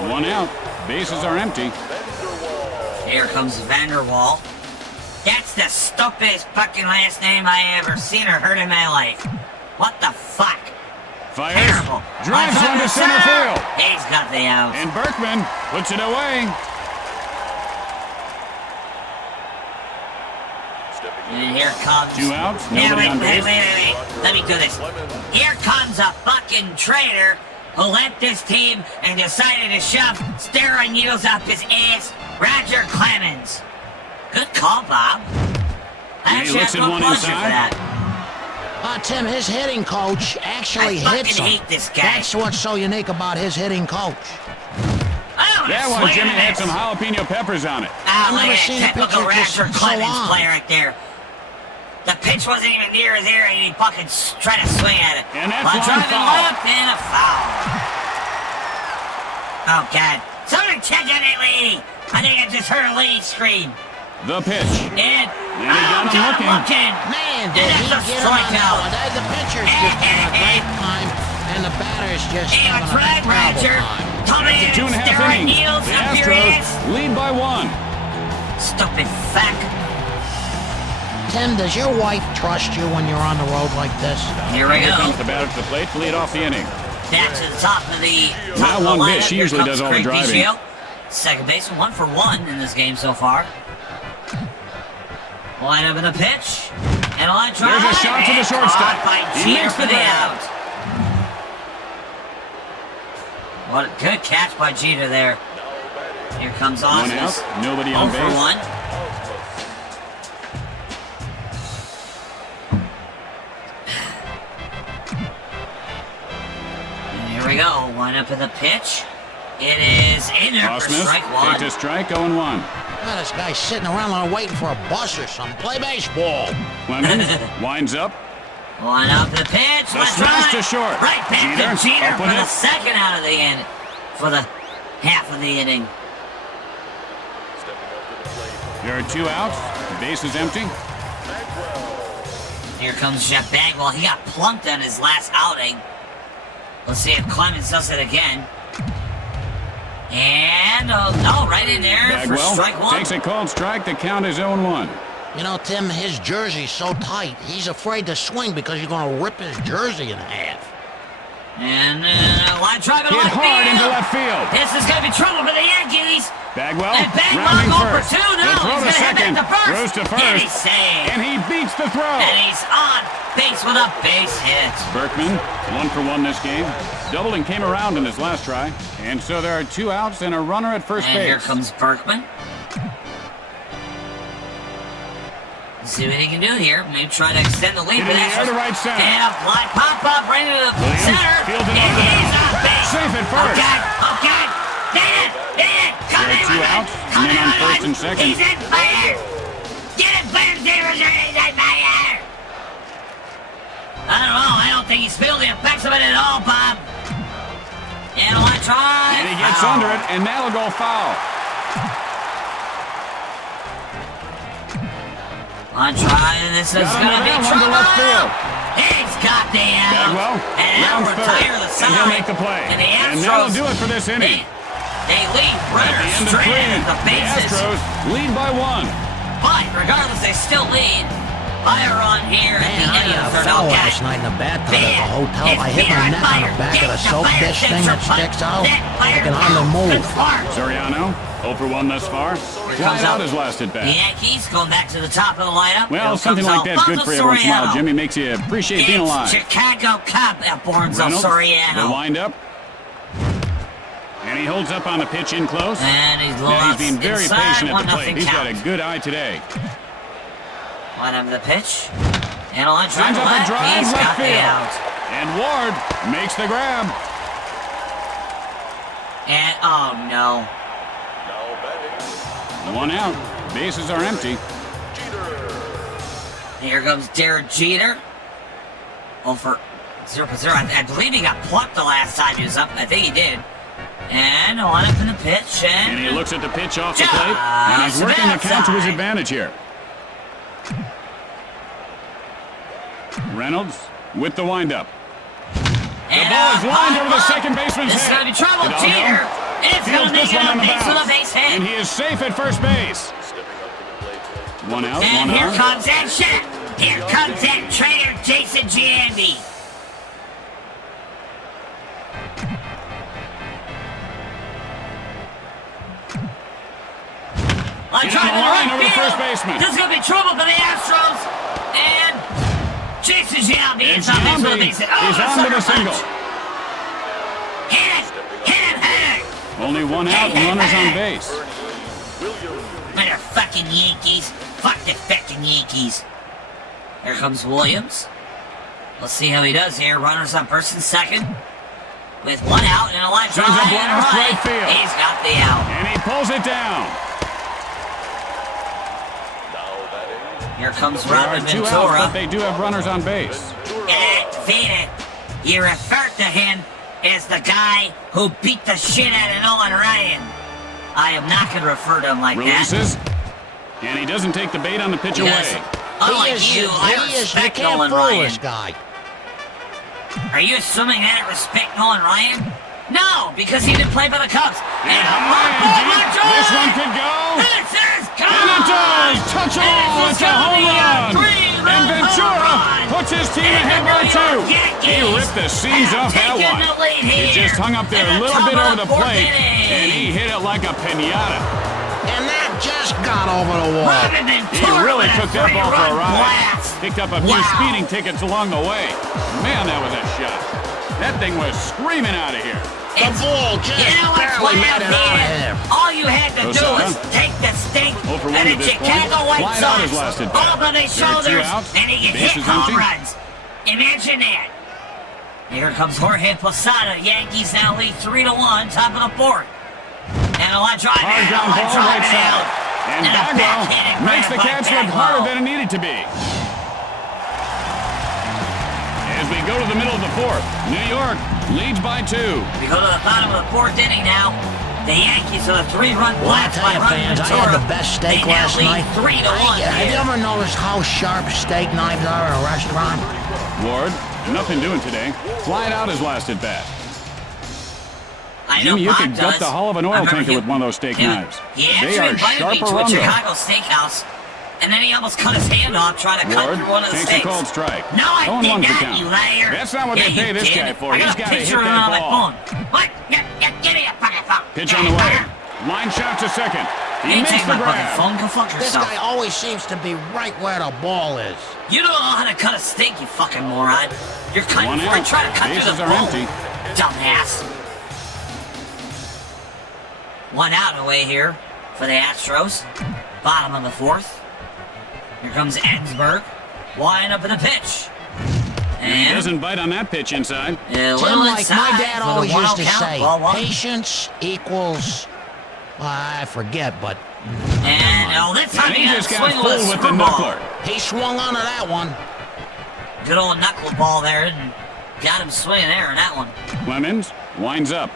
One out. Bases are empty. Here comes Vanderwall. That's the stupidest fucking last name I ever seen or heard in my life. What the fuck? Fires. Terrible. Drives one to center field. He's got the out. And Berkman puts it away. And here comes... 2 outs. Yeah, Nobody wait, on wait, base. wait, wait, wait. Let me do this. Here comes a fucking traitor who left this team and decided to shove steroid needles up his ass, Roger Clemens. Good call, Bob. I He should looks have at no one pleasure for inside. that. Tim, his hitting coach actually I hits fucking him. hate this guy. That's what's so unique about his hitting coach. Oh, That one, Jimmy had some jalapeno peppers on it. I've never seen a typical pitcher just Roger so Clemens on. play right there. The pitch wasn't even near his ear, and he fucking tried to swing at it. And that's One line drive to foul. left and a foul. Oh God! Someone check on that lady. I think I just heard a lady scream. The pitch. And he got him looking. Man, And did he that's a get him on that strikeout. one. The pitcher's just having a great time, and the batter's just And having a drag a terrible Roger. time. Tommy That's a 2.5 steroid innings. needles The up your Astros ass. lead by 1. Stupid fuck. Tim, does your wife trust you when you're on the road like this? Here we Here go. comes the batter to the plate to lead off the inning. Back to the top of the Now one lineup. bit. She Here usually comes does all the Craig driving. Biggio. Second baseman, 1 for 1 in this game so far. Line up in the pitch. And a line drive. There's a shot to the and shortstop. caught by He Jeter makes for the the grab. out. What a good catch by Jeter there. Here comes One Osmus. out. Nobody on 0 for base. 1. And here we go. Line up in the pitch. It is in there for Osmus strike takes 1. a strike, 0-1. Well, this guy's sitting around like waiting for a bus or something. Play baseball. Clemens winds up. Line up the pitch. The Let's smash run. to short. Right back Jeter, to Jeter up for with the it. second out of the inning. For the half of the inning. There are 2 outs. The base is empty. Here comes Jeff Bagwell. He got plunked on his last outing. Let's see if Clemens does it again. And, no, right in there for Bagwell strike 1. takes a cold strike. The count is 0-1. You know, Tim, his jersey's so tight, he's afraid to swing because you're going to rip his jersey in half. And, line drive in Hit left hard field. into left field. This is going to be trouble for the Yankees. Bagwell And Bagwell rounding going for first. 2. No, The throw he's to going to second. hit back to first. Throws to And first. he's saved. And he beats the throw. And he's on base with a base hit. Berkman, 1 for 1 this game. Doubled and came around in his last try. And so there are 2 outs and a runner at first And base. here comes Berkman. Let's see what he can do here. Maybe try to extend the lead. Hit in the air to right center. And a fly pop up right into the Williams center. fields it And over the he's mound. on base. Safe at first. Okay. Did it. Come There are in 2 with outs, it. Come and then in on with first it. and second. He's in fire. Get it, Bears. He's in fire. I don't know. I don't think he's feeling the effects of it at all, Bob. And a line drive. And he gets Foul. under it, and that'll go foul. On try, and this is Got going to under be that one to trouble. left field. He's got the out. Bagwell And that'll rounds third, retire the and side. he'll make the play. And the And Astros, that'll do it for this inning. They lead At runners the end of straight 3, at the the bases. Astros lead by 1. But regardless, they still lead by a run here at Man, the I end got of a the third. foul Okay. last night in the bathtub at the Man, hotel. it's I hit my beer neck on fire. the back of the Get soap fire dish thing that extinguisher sticks out. That I fire can hardly move. confirmed. Soriano, 0 for 1 thus far. Here Fly comes out up his last at the bat. Yankees going back to the top of the lineup. Well, Here something comes like that's good for Alfonso every once in a while, Soriano. Jimmy. Makes you appreciate being It's alive. Chicago Cub, Alfonso Reynolds, the Soriano. windup. And he holds up on the pitch in close. And he's Yeah, lost he's been very inside, patient at the 1-0 plate. He's got a count. good eye today. Line up the pitch. And on drive Sends to up a left. drive, He's left got the field. out. And Ward makes the grab. And, oh no. 1 out. Bases are empty. Here comes Derek Jeter. 0 for 0 for 0. I believe he got plucked the last time he was up. I think he did. And on up in the pitch. And he looks at the pitch off the plate. And he's working the count to his advantage here. Reynolds with the windup. The ball is lined over the second baseman's head. This is going to be trouble. Jeter is going to make it on base with a base hit. And he is safe at first base. One out, and one here out. Comes that shot. Here comes that trainer, Jason Giambi. He's on the line over the first baseman. This is going to be trouble for the Astros. And Jason Giambi is on base with a base hit. Oh, he's on with a single. Hit it! Hit it hard! Only one out and runners on base. Motherfucking Yankees. Fuck the fucking Yankees. Here comes Williams. Let's see how he does here. Runners on first and second. With one out and a line drive Sends a and blast right. right field. He's got the out. And he pulls it down. Here comes There are Robin 2 outs, Ventura. but they do have runners on base. Veda, you refer to him as the guy who beat the shit out of Nolan Ryan. I am not going to refer to him like Releases. that. And he doesn't take the bait on the pitch Yes. away. Unlike you, I You respect can't Nolan fool Ryan. this guy. Are you assuming I don't respect Nolan Ryan? No, because he didn't play by the Cubs. And this one could go. This is gone. And it does. Touch it all. It's a home run. And Ventura puts his team ahead by 2. He ripped the seams off that one. He just hung up there a little bit over the plate, and he hit it like a piñata. And that just got over the wall. He really took that ball for a ride. Picked up a few speeding tickets along the way. Man, that was a shot. That thing was screaming out of here. The ball just barely made it out of here. All you had to do was take the stink for of 1 the to this Chicago point. White Fly out Sox has lasted back. off of his There are 2 shoulders, outs. and he can Base hit is home empty. runs. Imagine that. Here comes Jorge Posada. Yankees now lead 3-1, top of the 4th. And a line drive Hard ground ball right side. And Bagwell makes the catch look harder than it needed to be. As we go to the middle of the 4th, New York leads by 2. We go to the bottom of the 4th inning now. The Yankees are a 3-run Well, I blast tell by you, Robin fans, I Ventura. had the best steak They now last lead night. 3-1. Have you ever noticed how sharp steak knives are in a restaurant? Ward, nothing doing today. Flying out has lasted bad. I know Jimmy, you Bob could gut does. the hull of an I oil remember tanker him- with one of those steak him- knives. He They actually are invited me sharp to a around them. Chicago steakhouse, and then he almost cut his hand off trying to cut Ward through one of the takes a steaks. cold strike. No, I 0-1 did for not, count. you liar. That's not what Yeah, they pay you this did. guy for. I got He's a got to hit picture of that him on my ball. phone. What? Give me a fucking phone. Pitch on the way. Line shot to second. He Hey, makes take the my fucking grab. phone. Go fuck This yourself. guy always seems to be right where the ball is. You don't know how to cut a steak, you fucking moron. You're cutting One before you out. try to cut through Bases the are bone. empty. Dumbass. 1 out away here for the Astros. Bottom of the 4th. Here comes Ensberg. Wind up in the pitch. He And doesn't bite on that pitch inside. a Tim, little like inside my dad for the always used 1-0 to count. say, Ball 1. patience equals, I forget, but And this time And he he got just got swing with a full with the screwball. knuckler. he swung onto that one. Good old knuckleball there, and got him swinging there in that one. Clemens winds up.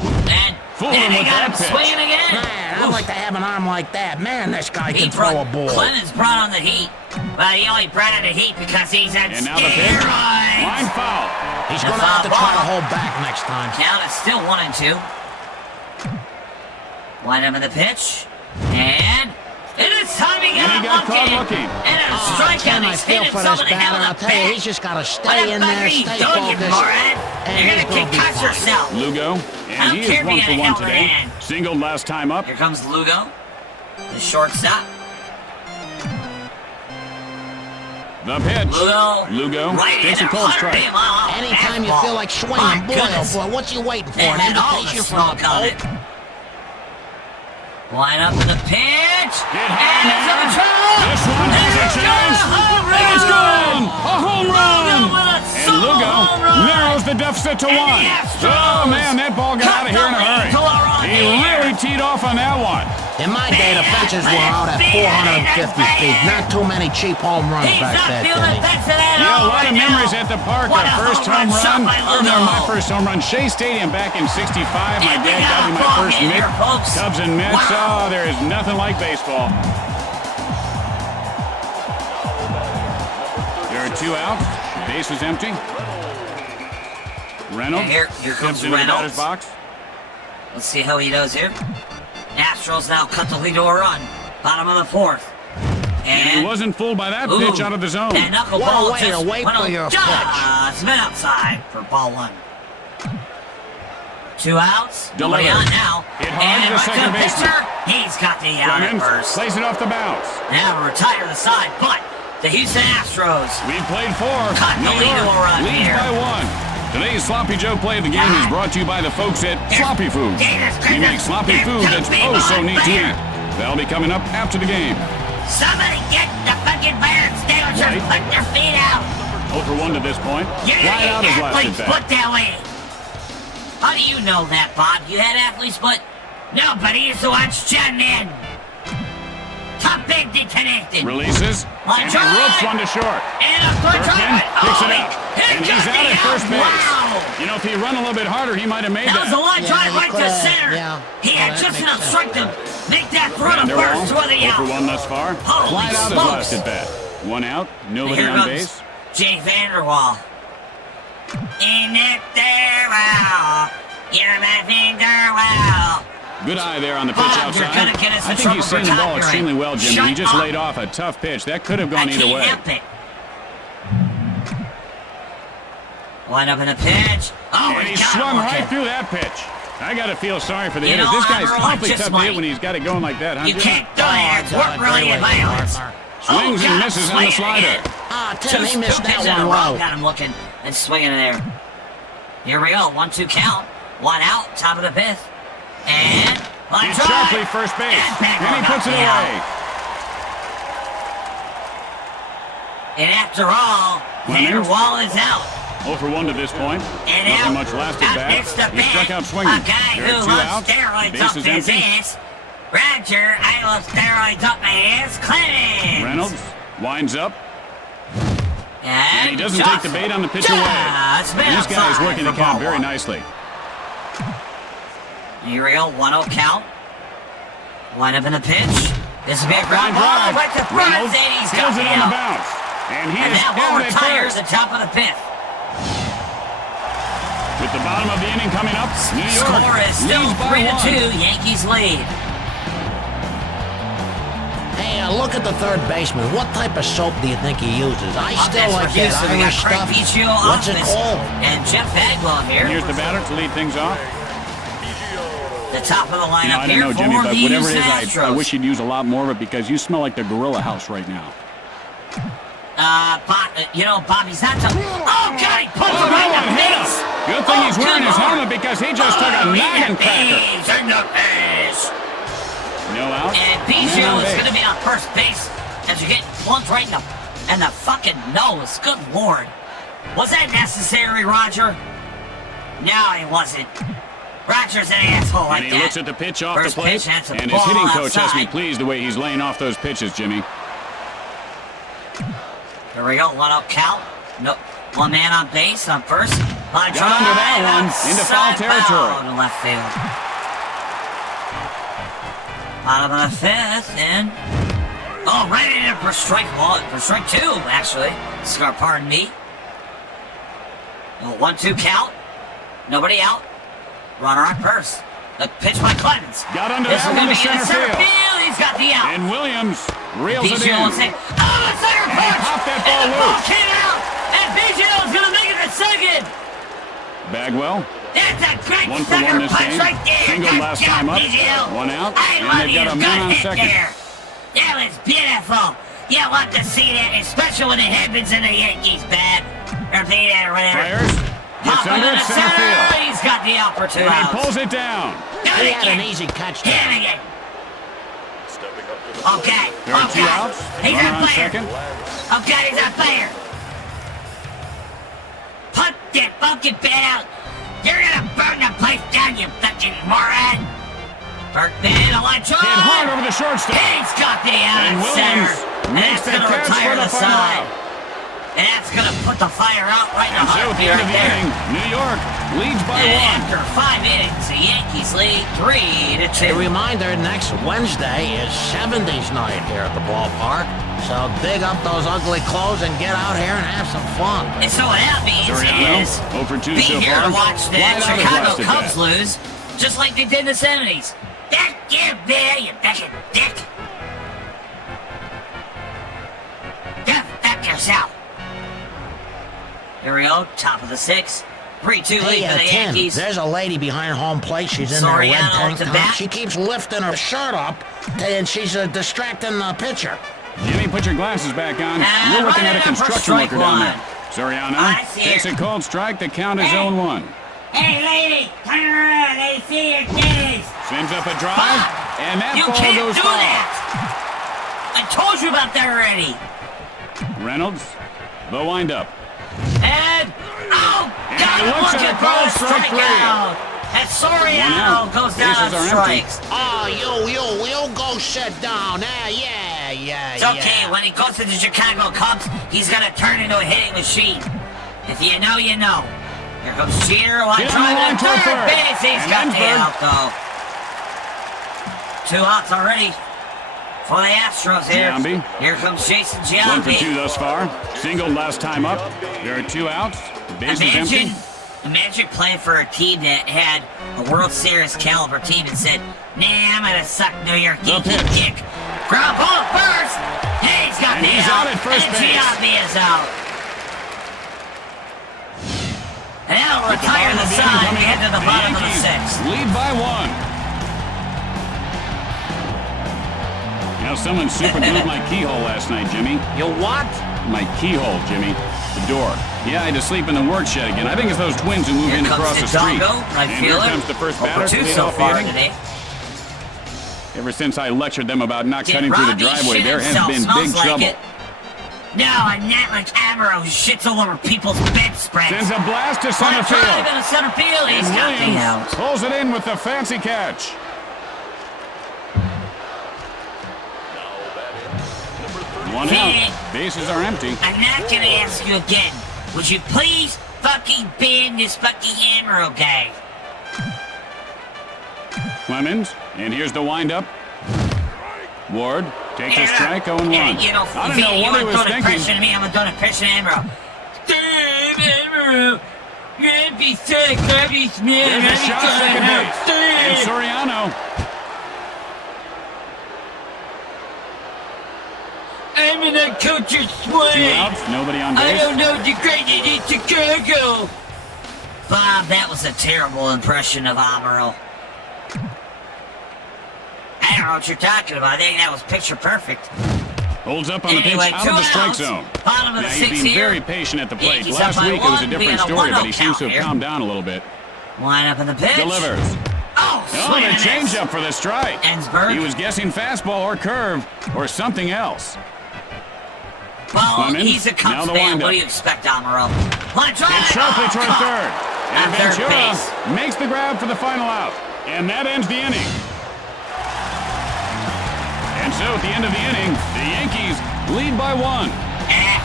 And Fooled then him they with got that him pitch. swinging again. Man, I'd like to have an arm like that. Man, this guy He can throw a ball. Clemens brought on the heat. Well, he only brought on the heat because he's on And now the pitch. steroids. Line foul. He's The going to have to foul try to ball. hold back next time. Count is still 1-2. Wind up in the pitch. And this time he And he got got caught him looking. And a Oh, strikeout. Tim, I He's feel hit for himself this in the batter. head I'll with the tell you, bat. he's just got to What stay the in fuck there, are you stay doing, you focused. moron? and You're he's gonna gonna be concuss fine. yourself. Lugo, I and don't he care is if 1 you for got a 1 helmet today. hand. Singled last time up. Here comes Lugo, the shortstop. The pitch. Lugo takes a cold strike. Anytime you feel like swinging, boy, oh boy, what's he waiting for? And An then all invitation the from smoke a on it. pope? Line up in the pitch. Hit And high it's now. a trouble. This one has a chance. Home And it's run. gone. A home run. Lugo with a And Lugo narrows the deficit to 1. Oh, man, that ball got out of here in a hurry. He really teed off on that one. In my day, the fences were out at 450 feet. Not too many cheap home runs back there, Timmy. Yeah, a lot of memories at the park. Our first home run, my first home run, Shea Stadium back in '65. My dad got me my first mitt. Cubs and Mets. Oh, there is nothing like baseball. There are 2 out. Base is empty. Reynolds Here comes steps into the batter's Reynolds. box. Let's see how he does here. Astros now cut the lead to a run. Bottom of the 4th. And he wasn't fooled by that pitch out of the zone. That knuckleball What a way to wait for your pitch. It's been outside for ball 1. 2 outs. Nobody on now. Hit hard to the second baseman. He's got the out at first. Place it off the bounce. Now retire the side, but the Houston Astros. We've played 4. Cut the lead to a run leads here. by 1. Today's Sloppy Joe Play of the Game is brought to you by the folks at Sloppy Foods. We make sloppy food that's oh so neat to eat. That'll be coming up after the game. Somebody get the fucking Barrett Steelers and put their feet out. 0 for 1 to this point. Fly out his last athletes at put bat. that way. How do you know that, Bob? You had athletes put? No, but he used to watch John Madden. Top big disconnected. Releases, and he ropes one to short. And a quick Berkman picks it up, He and he's out at first base. Wow. You know, if he run a little bit harder, he might have made That was that. a long drive he right to could've- center. yeah. He had Well, that just makes enough sense. strength to make that throw to Vanderwall, first with the 0 for out. 1 thus far. Holy Flied out his smokes. last at bat. 1 out, nobody Here on comes base. Jay Vanderwall. In it there, wow. You're my Vanderwall. Good eye there on the pitch Bob, you're outside. gonna get us in I think he's trouble seen for the ball copyright. extremely well, Jimmy. Shut He just up. laid off a tough pitch. That could have I gone either can't way. help it. Line up in the pitch. Oh, And he got swung him right looking. through that pitch. I got to feel sorry for the You hitters. know, This guy's everyone awfully just tough to hit might. when he's got it going like that, huh? You Jimmy? can't do it. It's work brilliant violence. Swings and misses on the slider. Ah, Tim, he missed that one low. Got him looking and swinging in there. Here we go. 1-2 count. 1 out. Top of the 5th. And He's sharply first base. And he puts it away. And after all, Clemens. Vanderwall is out. 0 for 1 to this point. And Nothing out. much lasted Out back. next to He struck bat, out swinging. a guy There are who 2 loves outs. steroids Base up is his empty. ass. Roger, I love steroids up my ass. Clemens. Reynolds winds up. And he doesn't take the bait on the pitch away. It's been And this guy is outside working for the count ball very 1. nicely. Here we go, 1-0 count. Line up in the pitch. This will be a ground ball Drive. right to first, Reynolds and he's steals got it the on the out. bounce. And he And is that ball out at retires first. at top of the 5th. With the bottom of the inning coming up, New York Score is still leads by 3-2. 1. Yankees lead. Hey, look at the third baseman. What type of soap do you think he uses? I Up still next like for Houston, that we got Irish Craig stuff. Biggio What's it offense, called? and Jeff Bagwell here. And here's the batter to lead things off. The top of the You know, lineup I here don't know, for Jimmy, the but whatever it Houston is, I Astros. wish you'd use a lot more of it because you smell like the gorilla house right now. Bobby's not the... Oh, God, he puts him right in the face. Good thing he's wearing his helmet because he just took a in noggin the cracker. face, in the face. No out. And Man Biggio on is base. going to be on first base as you get plunked right in the fucking nose. Good Lord. Was that necessary, Roger? No, it wasn't. Roger's an asshole like And that. he looks at the pitch off First the plate, pitch, that's a and his ball hitting coach has me outside. pleased the way he's laying off those pitches, Jimmy. Here we go, 1-0 count. No, one man on base on first. Got under that one, into foul territory. To left field. Bottom of the 5th, and... Oh, right in for strike 2, actually. Pardon me. 1-2 count. Nobody out. Runner on first. The pitch by Clemens. Got under This that is one going to to be in center the center field. field. He's got the out. And Williams reels it Biggio in. will say, oh, center And he punch! popped that And ball the ball loose. came out! And Biggio is going to make it to second! Bagwell, That's a great 1 for 1 sucker this punch game. right there! Singled Good last job, time up. Biggio. 1 out. I And love they've got you. a man Good on hit second. there. That was beautiful. You want to see that, especially when it happens in the Yankees bat. Or beat it or whatever. Fires. Gets Pop under into it, the center field. He's got the out for 2 And he outs. pulls it down. Got He it had an again. easy catch Hit there. him again. Stepping up to the plate. Okay. There are 2 Okay. outs. He's Runner on on fire. second. Okay, he's on fire. that fucking bat out. You're gonna burn the place down, you fucking moron. Burke man, Elijah. Hit hard over the shortstop. He's got the out And at center. Williams And makes that's the gonna catch retire for the the final side. out. And that's gonna put the fire out right in the And so heart at the end of the there. inning, New York leads by And 1. after 5 innings, the Yankees lead 3-2. A reminder, next Wednesday is 70s night here at the ballpark. So dig up those ugly clothes and get out here and have some fun. And so what that means Soriano, is 0 for 2 be so here far. to watch the Fly out his Chicago last at Cubs bat. lose, just like they did in the 70s. That you bear, you fucking dick. Go fuck yourself. Here we go, top of the 6th. 3-2 lead for the Tim, Yankees. there's a lady behind home plate. She's in her red Soriano tank at the top. bat. She keeps lifting her shirt up, and she's distracting the pitcher. Jimmy, put your glasses back on. And You're looking at a running up for construction strike worker down there. one. Soriano I see takes it. a cold strike. The count is Hey. 0-1. Hey, lady, turn around. They see your titties. Sends up a drive, and that You ball can't goes do foul. that. I told you about that already. Reynolds, the windup. And, oh, And God, he looks look at at a call, the strike three. strikeout. And Soriano out. goes down Bases on are empty. strikes. Oh, you go sit down. Yeah. It's okay. When he goes to the Chicago Cubs, he's going to turn into a hitting machine. If you know, you know. Here comes Cheater. One Get on the drive line to toward third third. base. He's And got the Ensberg. out, though. 2 outs already for the Astros here. Giambi. Here comes Jason 1 for 2 Giambi. thus far. Singled last time up. There are 2 outs. Bases empty. Imagine playing for a team that had a World Series caliber team and said, nah, I'm going to suck New York Yankee pitch. dick. Ground ball first. He's got And the he's out at first and base. Giambi is out. And that'll At the retire bottom the of the side inning, into the bottom of the Yankees 6th. lead by 1. Now someone super glued my keyhole last night, Jimmy. You what? My keyhole, Jimmy. The door. Yeah, I had to sleep in the work shed again. I think it's those twins who moved Here in comes across the street. Hidalgo, right And here fielder. comes the first 0 batter for to 2 lead so off the far inning. today. Ever since I lectured them about not Did cutting through the Robbie driveway, shit there has himself? been Smells big like trouble. it. No, I'm not like Amaro who shits all over people's bedspreads. Sends a blast to Line center drive field. into center field. He's And got the Williams out. pulls it in with the fancy catch. One Hey. out. Bases are empty. I'm not gonna ask you again. Would you please fucking ban this fucking Amaro guy? Clemens, and here's the windup. Ward takes a Yeah, strike, 0-1. yeah, you know, I don't know you what he were was doing impression thinking. of me. I'm doing impression of Amaro. Damn, Amaro. You're gonna be sick. Garbage man. There's a shot second base. And Soriano. I'm in a coach's 2 swing. outs, nobody on I base. don't know the greatest in Chicago. Bob, that was a terrible impression of Amaro. I don't know what you're talking about. I think that was picture perfect. Holds up on the Anyway, pitch out 2 of the strike outs. zone. Bottom of Now, the he's 6th been here. very patient at the plate. Yankees up Last by week it was a 1, different being a story, but 1-0 he seems to have count here. calmed down a little bit. Line up in the pitch. Delivers. Oh, Oh, swing the and a miss. changeup for the strike. Ensberg. He was guessing fastball or curve or something else. Well, Clemens, he's a now Cubs the fan. windup. What do you expect, Amaro? Line drive. It's sharply toward caught. third. And At third Ventura base. makes the grab for the final out. And that ends the inning. And so at the end of the inning, the Yankees lead by 1.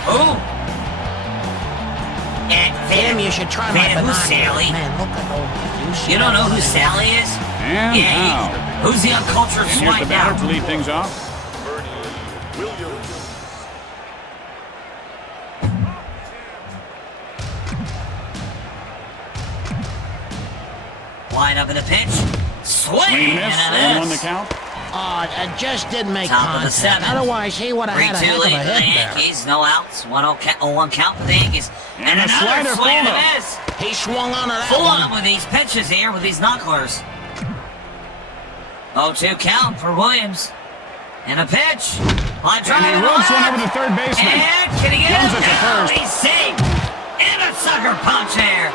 Who? Tim, you should try my Van, who's binoculars. Sally? Man, look at those. You don't know who Sally is? And Yeah, now. who's the uncultured And here's the swine batter now? to lead things off. Williams. Line up in the pitch. Swing Swing and miss. and a 1-1 the miss. count. Oh, it just didn't make Top of the contact. 7th. Otherwise, he would have had a 3-2 heck of a lead for the hit there. Yankees. No outs. 1-1 count for the Yankees. And And a another slider swing and a full of. miss. He swung on that Full one. on with these pitches here with these knucklers. 0-2 count for Williams. And a pitch. Line drive And he to the ropes one left. over the third baseman. And can he get Guns it? it to No, first. he's safe. And a sucker punch there.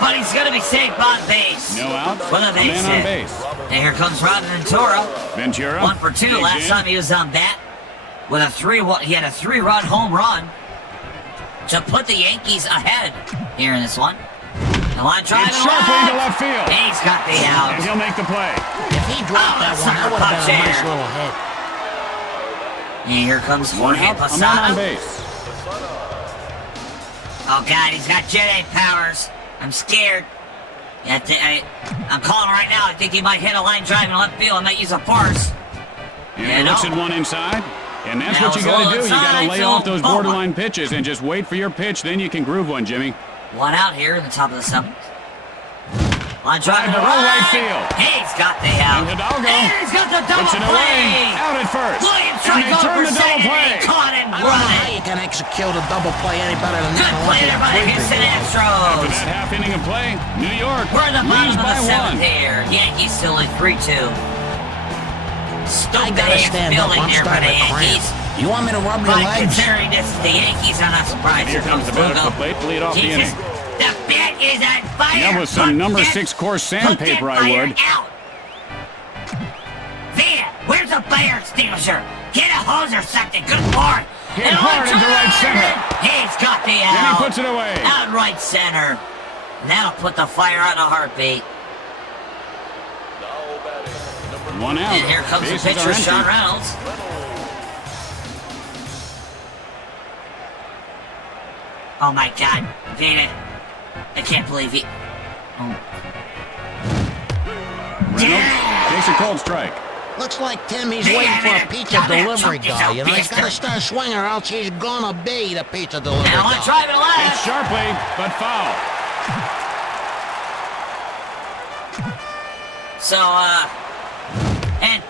But he's going to be safe on base. No outs. With a A base man on hit. base. And here comes Robin Ventura. Ventura. 1 for 2. digs Last in. time he was on bat with a 3-1. He had a 3-run home run. to put the Yankees ahead here in this one. The line drive It's sharply to left field. He's got the out. And he'll make the play. If he dropped that one, that would have been a nice little hit. And here comes One Jorge out, a man on Posada. base. Oh God, he's got Jet A powers. I'm scared. I'm calling right now. I think he might hit a line drive in left field. I might use a force. And he looks at one inside. And that's what you got to do. You got to lay off those borderline pitches and just wait for your pitch. Then you can groove one, Jimmy. One out here in the top of the seventh. Line drive to right field. He's got the out. And Hidalgo And he's got the double puts it play. away. Out at first. Williams And they turn the double play. Caught him I don't know how running. you can execute a double play any better than Good that. play there by the Houston After Astros. that half inning of play, New York We're in the leads bottom of by the seventh one. here. Yankees still in 3-2. I Stupid gotta ass stand up. building I'm here for the starting to cramp. Yankees. You want me to rub your But legs? considering this is the Yankees, I'm not surprised. Here comes the batter to the plate to lead off the Jesus, inning. the bat is on fire. Yeah, with some Put number that- 6 course put sandpaper, that I fire would. Out. Veda, where's the fire extinguisher? Get a hose or something. Good Lord. Hit And hard into right center. He's got the out. Then he puts it away. Out right center. That'll put the fire on a heartbeat. Now batting, number One out. And here comes Bases the pitcher, are empty. Sean Reynolds. Oh my God, Veda! I can't believe he. Oh. Reynolds takes a cold strike. Looks like Tim, he's Yeah, waiting for man, a pizza come here, delivery choke guy. yourself, You know, he's got to bastard. start swinging or else he's gonna be the pizza delivery Now let's guy. drive it It's left. sharply, but foul. So, and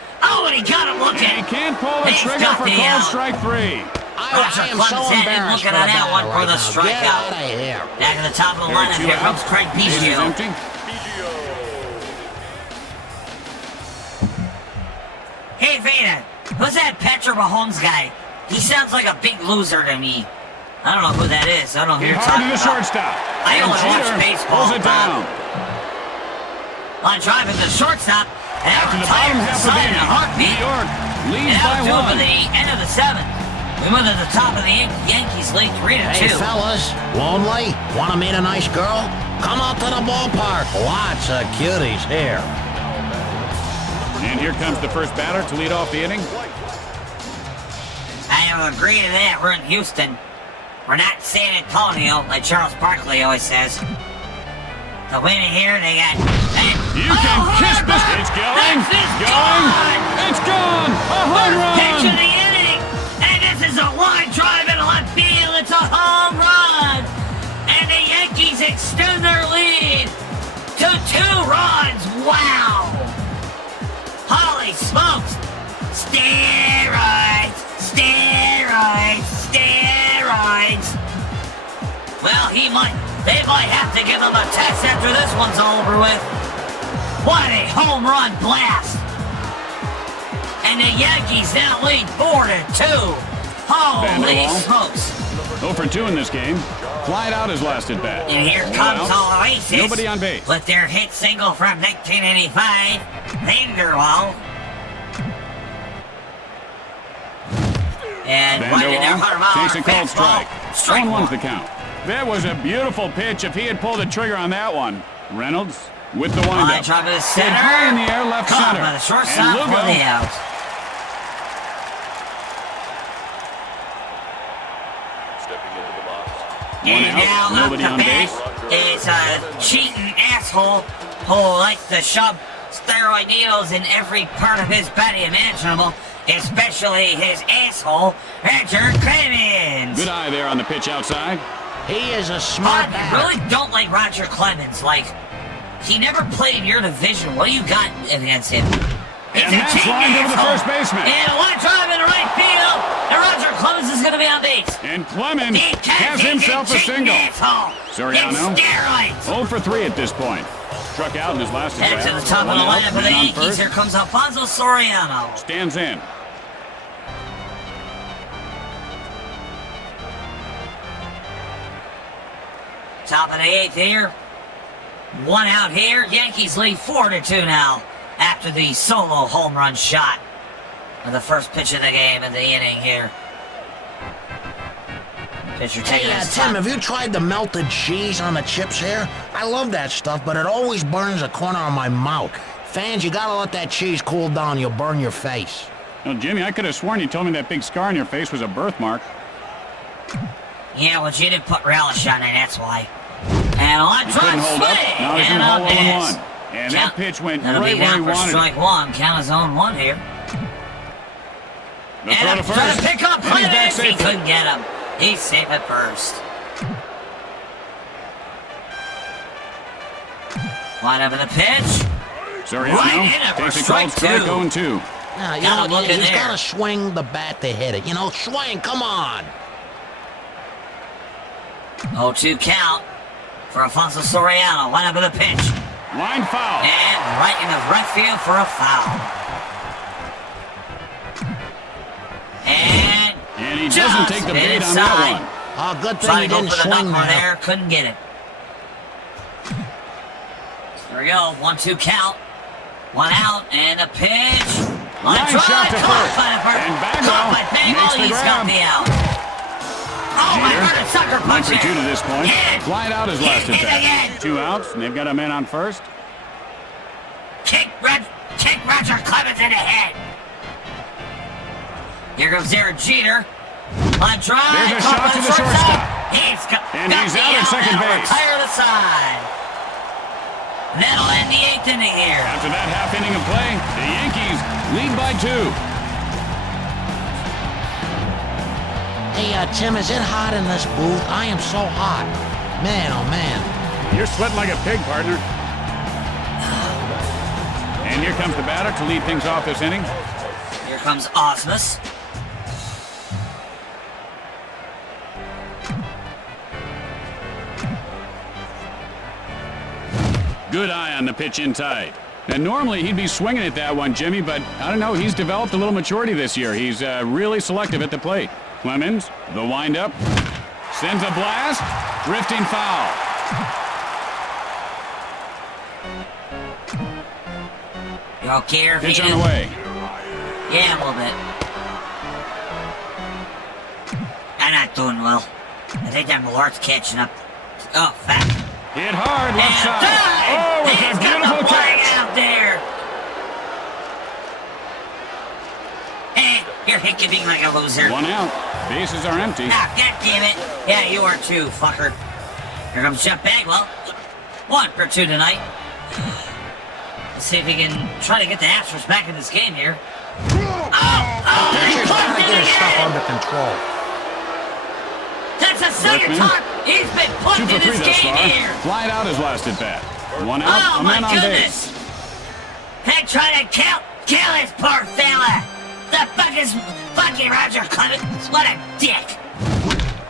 he got him And he looking. can't pull the He's trigger got for the called out. strike 3. I am so embarrassed for looking at that the one batter for right the now. strikeout. Get out of here. Back at the top of the There are lineup, 2 here comes outs. Craig Bases Biggio. empty. Hey, Veda, who's that Patrick Mahomes guy? He sounds like a big loser to me. I don't know who that is. I don't Hit hear hard talking to the about. shortstop. I And only watch Jeter baseball, pulls it Bob. down. On driving the shortstop, and After the bottom half of the in a inning, heartbeat. New York And leads that'll by do it for 1. the end of the seventh. We went to the top of the Yankees lead 3-2. Hey, fellas, lonely? Want to meet a nice girl? Come out to the ballpark. Lots of cuties here. And here comes the first batter to lead off the inning. I agree to that. We're in Houston. We're not San Antonio, like Charles Barkley always says. To win it here, they got... You can kiss this. It's going. It's gone. A home run. Pitch of the inning. And this is a line drive in left field. It's a home run. And the Yankees extend their lead to 2 runs. Wow. Holy smokes. Steroids. Steroids. Steroids. Well, they might have to give him a test after this one's over with. What a home run blast. And the Yankees now lead 4-2. Holy Vanderwall. smokes. 0 for 2 in this game. Flied out his last at bat. And here comes Oasis. Nobody on base. With their hit single from 1985, Vanderwall. And right in there, Vanderwall takes a cold strike. Strike 1-1's the one. count. That was a beautiful pitch. If he had pulled the trigger on that one, Reynolds with the Line windup. drive to the Hit center. high in the air, left Caught center. by the And shortstop Lugo for the out. stepping into the box. And One out, now up nobody to on bat base. is a cheating asshole who likes to shove steroid needles in every part of his body imaginable, especially his asshole, Roger Clemens. Good eye there on the pitch outside. He is a smart I batter. really don't like Roger Clemens. Like, he never played in your division. What do you got against him? He's And a that's cheating lined over the asshole. first baseman. And one drive in the right field, and Roger Clemens is going to be on base. And Clemens Because has he's himself a cheating single. asshole. Soriano. It's steroids. 0 for 3 at this point. Struck out in his last at Back bat. to the top of the One out, lineup of the man on Yankees. first. Here comes Alfonso Soriano. Stands in. Top of the 8th here. 1 out here. Yankees lead 4-2 now after the solo home run shot of the first pitch of the game of the inning here. Pitcher taking Hey, his Tim, time. have you tried the melted cheese on the chips here? I love that stuff, but it always burns the corner of my mouth. Fans, you gotta let that cheese cool down. You'll burn your face. Well, Jimmy, I could have sworn you told me that big scar on your face was a birthmark. Yeah, well, you didn't put relish on it, that's why. And on He drive couldn't hold up. swing, Now he's in and the hole a miss. 0-1. And that pitch went That'll right be where he down for wanted it. strike one. Count his own one here. The throw to And first. trying to pick up And he's back Clemens. He safely. couldn't get him. He's safe at first. Line up in the pitch. Soriano Right in it for takes a strike called strike two. 0-2. Now, you Gotta know, look in he's there. gotta swing the bat to hit it. You know, swing, come on. 0-2 count for Alfonso Soriano. Line up in the pitch. Line foul. And right in the right field for a foul. And he just doesn't take the bait on that inside. one. Oh, good thing Trying he to go didn't for the swing knuckler there. there. Couldn't get it. There we go. 1-2 count. One out and a pitch. Line shot to first. And Bagwell by Bagwell. makes the He's got grab. the out. Oh my Jeter, God, a sucker 1 punch for 2 to there. this point. Hit. Flying out his last Hit attack. again. 2 outs, and they've got a man on first. Kick Roger Clemens in the head. Here goes Derek Jeter. On drive. There's a caught shot by to the the shortstop. And he's the out at second and base. Retire the side. That'll end the 8th inning here. After that half inning of play, the Yankees lead by 2. Hey, Tim, is it hot in this booth? I am so hot. Man, oh man. You're sweating like a pig, partner. And here comes the batter to lead things off this inning. Here comes Osmus. Good eye on the pitch inside. And normally he'd be swinging at that one, Jimmy, but I don't know, he's developed a little maturity this year. He's really selective at the plate. Clemens, the windup, sends a blast, drifting foul. You okay, Pitch on Vita? the way. Yeah, a little bit. I'm not doing well. I think that Millard's catching up. Oh, fat. Hit hard, left And side. dive! Oh, with He's a got beautiful the flag catch. out there. And you're hiccupping like a loser. 1 out. Bases are empty. Ah, God damn it. Yeah, you are too, fucker. Here comes Jeff Bagwell. 1 for 2 tonight. Let's see if he can try to get the Astros back in this game here. Oh, Pitcher's gotta he get his stuff again. under control. That's the second Berkman. time he's been put 2 for in 3 this thus game far. here. Flying out his last at bat. 1 out, Oh, a my man on goodness. base. They trying to kill this poor fella. The fuck is fucking Roger Clemens. What a dick.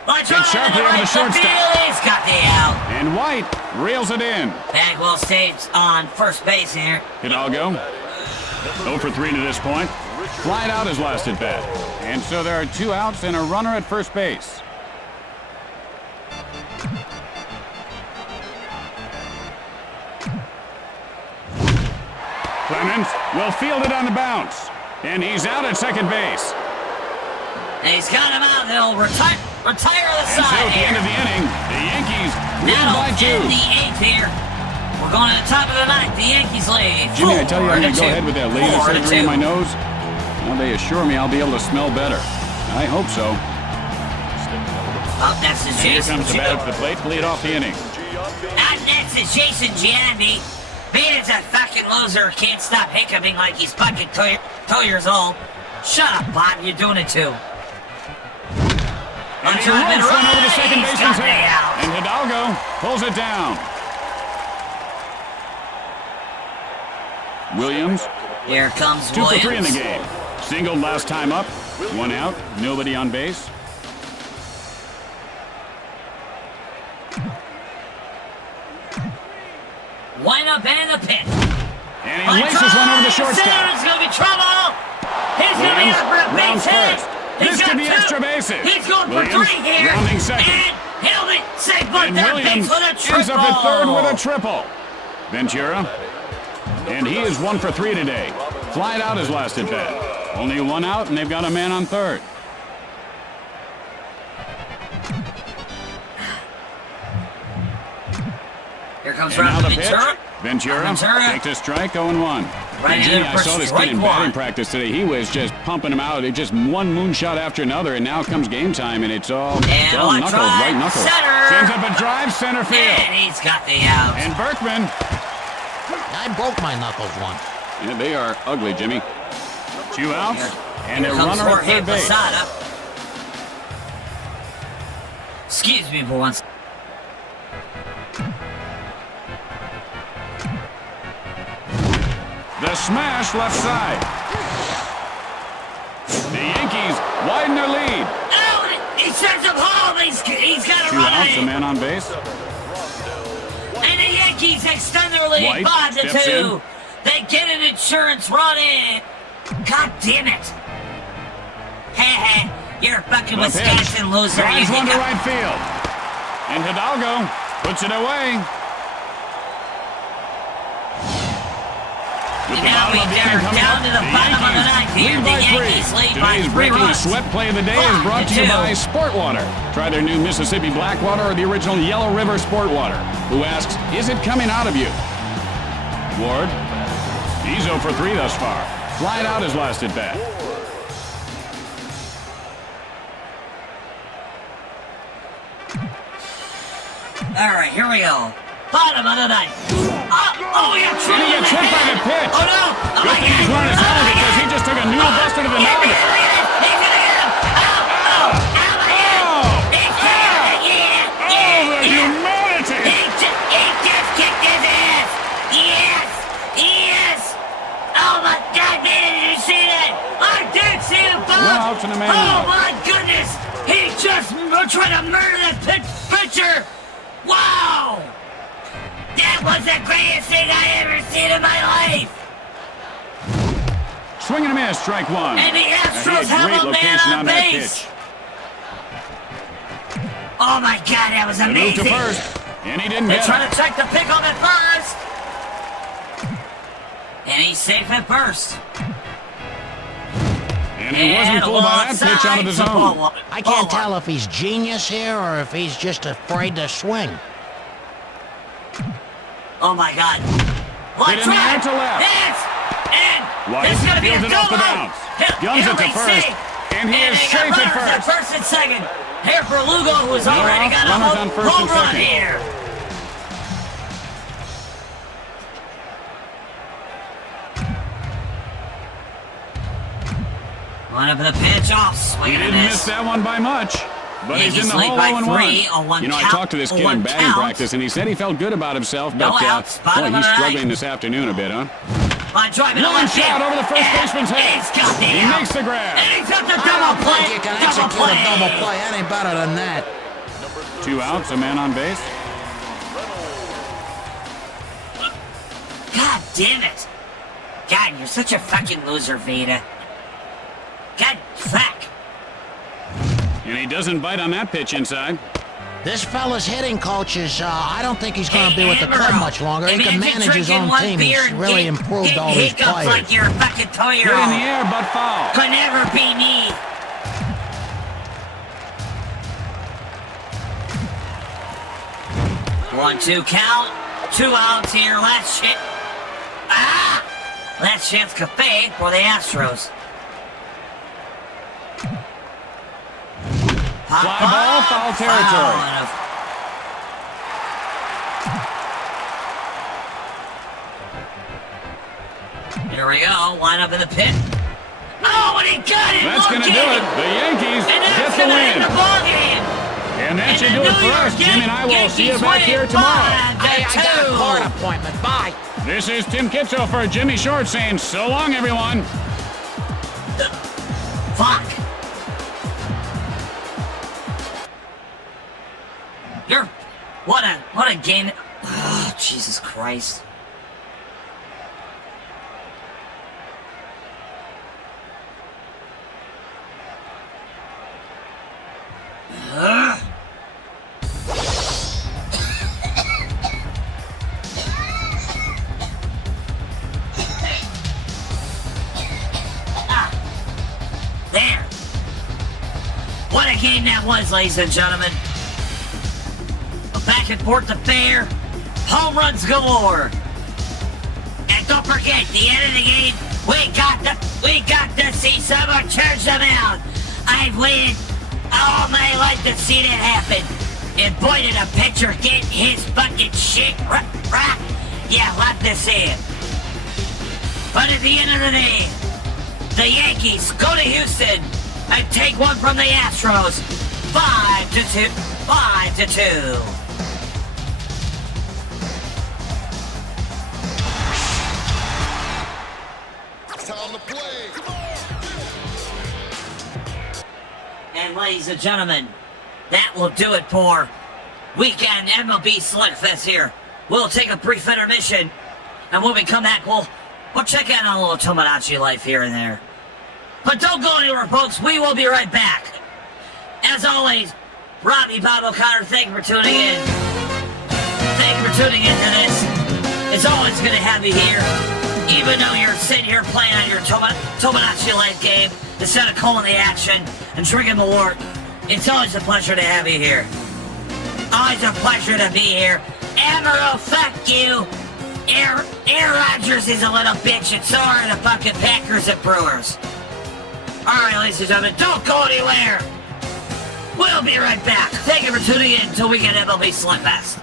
Let's Hit sharply over the shortstop. He's got the out. And White reels it in. Bagwell stays on first base here. Hidalgo, 0 for 3 to this point. Flying out his last at bat. And so there are 2 outs and a runner at first base. Clemens will field it on the bounce. And he's out at second base. And he's got him out. They'll retire the And so side at the here. end of the inning, the Yankees lead That'll by 2. end the 8th here. We're going to the top of the 9th. The Yankees lead. Jimmy, I tell you, I'm going to 4-2. go ahead with that laser 4-2. surgery in my nose. Well, they assure me I'll be able to smell better. I hope so. Up next is And here Jason comes the batter to the plate to lead off the inning. Up next is Jason Giambi. Beaton's a fucking loser. Can't stop hiccuping like he's fucking 2 years old. Shut up, Bob. You're doing it too. And he rolls one over the second baseman's head. And Hidalgo pulls it down. Williams, Here comes 2 for 3 in the Williams. game. Singled last time up. 1 out, nobody on base. Wind up and the pitch. And he laces one over the shortstop. There's going to be trouble. He's going to be Williams up for a rounds base hit. first. He's This got could be 2. extra bases. He's going Williams for 3 here. rounding second. And he'll be safe, but And that Williams base with a triple. ends up at third with a triple. Ventura, and he is 1 for 3 today. Flied out his last at bat. Only 1 out, and they've got a man on third. comes And now the Ventura. pitch. Ventura takes a strike, 0-1. Right Jimmy, into I saw this kid in strike batting one. practice today. He was just pumping them out. It just one moonshot after another, and now comes game time, and it's all And a knuckles, drive, right knuckles. center. Sends up a drive, center field. And he's got the out. And Berkman. I broke my knuckles once. Yeah, they are ugly, Jimmy. 2 outs, and a Here comes runner at Jorge third base. Posada. Excuse me for once. The smash left side. The Yankees widen their lead. Oh, he sends him home. He's got a 2 run outs, a in. man on base. And the Yankees extend their lead White 5-2. steps in. They get an insurance run in. God damn it. Heh, you're a fucking The pitch. Wisconsin loser. Drives You one to hiccup. right field. And Hidalgo puts it away. With the Now bottom of the we inning are coming down up, to the bottom of the ninth here. lead The by Yankees 3. lead by Today's 3 breaking runs. sweat play of the day is brought to you 5-2. by Sportwater. Try their new Mississippi Blackwater or the original Yellow River Sportwater. Who asks, is it coming out of you? Ward. He's 0 for 3 thus far. Flying out his last at bat. All right, here we go. Bottom of the ninth. Oh, yeah, And he gets hit by the pitch. Oh, no. Oh, Good my thing he's God. running his Oh, own my because God. he just took a noodle buster to the He's noggin. gonna get him. He's gonna get him. Oh, my God. He's gonna get him. Oh, the humanity! He just kicked his ass. Yes. Oh, my God, man, did you see that? I did see it, Bob. No outs and a man Oh, out. my goodness. He just tried to murder that pitcher. Wow. That was the greatest thing I ever seen in my life. Swing and a miss, strike 1. And the He had Astros have great a man location on that base. pitch. Oh, my God, that was They moved amazing. to first, and he didn't They get try it. to check the pick on at first. And he's safe at first. And he wasn't fooled by that pitch out of the zone. I can't tell if he's genius here or if he's just afraid to swing. Oh, my God. Hit in the air to left. Yes. And White it's going to be a fields it off the double. bounce. Guns it to first, and he is they got safe at runners first. first and second. Here for Lugo, who's No already outs, got a runners on first home and run second. here. One up in the pitch off. Swing He and a didn't miss. miss that one by much, but he's in Yankees the lead hole by 0-1. 3 on one You know, I count, talked to this on kid in one batting count. practice, and he said he felt good about himself, No but outs, boy, bottom he's of the struggling ninth. this afternoon a bit, huh? On driving to One left shot field. over the first And baseman's head. He's got the He out. makes the grab. And he's got the I double don't play. think you can execute a double play any better than that. 2 outs, a man on base. God damn it. God, you're such a fucking loser, Veda. God, fuck. And he doesn't bite on that pitch inside. This fella's hitting coach is, I don't think he's going to be with the club Admiral, much longer. He can imagine manage his drinking own one team. beer He's and really get improved all his hiccups players. like you're a fucking Hit in the 2-year-old. air, but foul. Could never be me. One, 2 count. 2 outs here. Last chance. Last chance cafe for the Astros. Fly ball, foul territory. Here we go. Line up in the pit. Oh, and he got it. That's going to do it. The Yankees And get that's the going to end the win. ball game. And that should do it for us. Jim and I will see you back here tomorrow. I got a court appointment. Bye. This is Tim Kitzel for Jimmy Short saying so long, everyone. Fuck. You're... What a game. Oh, Jesus Christ. There. What a game that was, ladies and gentlemen. A back and forth affair. home runs galore. And don't forget, the end of the game, we got to see someone charge them out. I've waited all my life to see that happen. And boy, did a pitcher get his fucking shit rocked. Yeah, love to see it. But at the end of the day, the Yankees go to Houston and take one from the Astros. 5-2. 5-2. Time to play. Come on. And ladies and gentlemen, that will do it for weekend MLB Slugfest here. We'll take a brief intermission, and when we come back, we'll check out on a little Tomodachi life here and there. But don't go anywhere, folks. We will be right back. As always, Robbie Bob O'Connor, thank you for tuning in. Thank you for tuning into this. It's always good to have you here. Even though you're sitting here playing on your Tomodachi life game instead of calling the action and drinking the wort, it's always a pleasure to have you here. Always a pleasure to be here. Emerald, fuck you. Aaron Rodgers is a little bitch, and so are the fucking Packers and Brewers. Alright, ladies and gentlemen, don't go anywhere. We'll be right back. Thank you for tuning in until we get MLB Slugfest.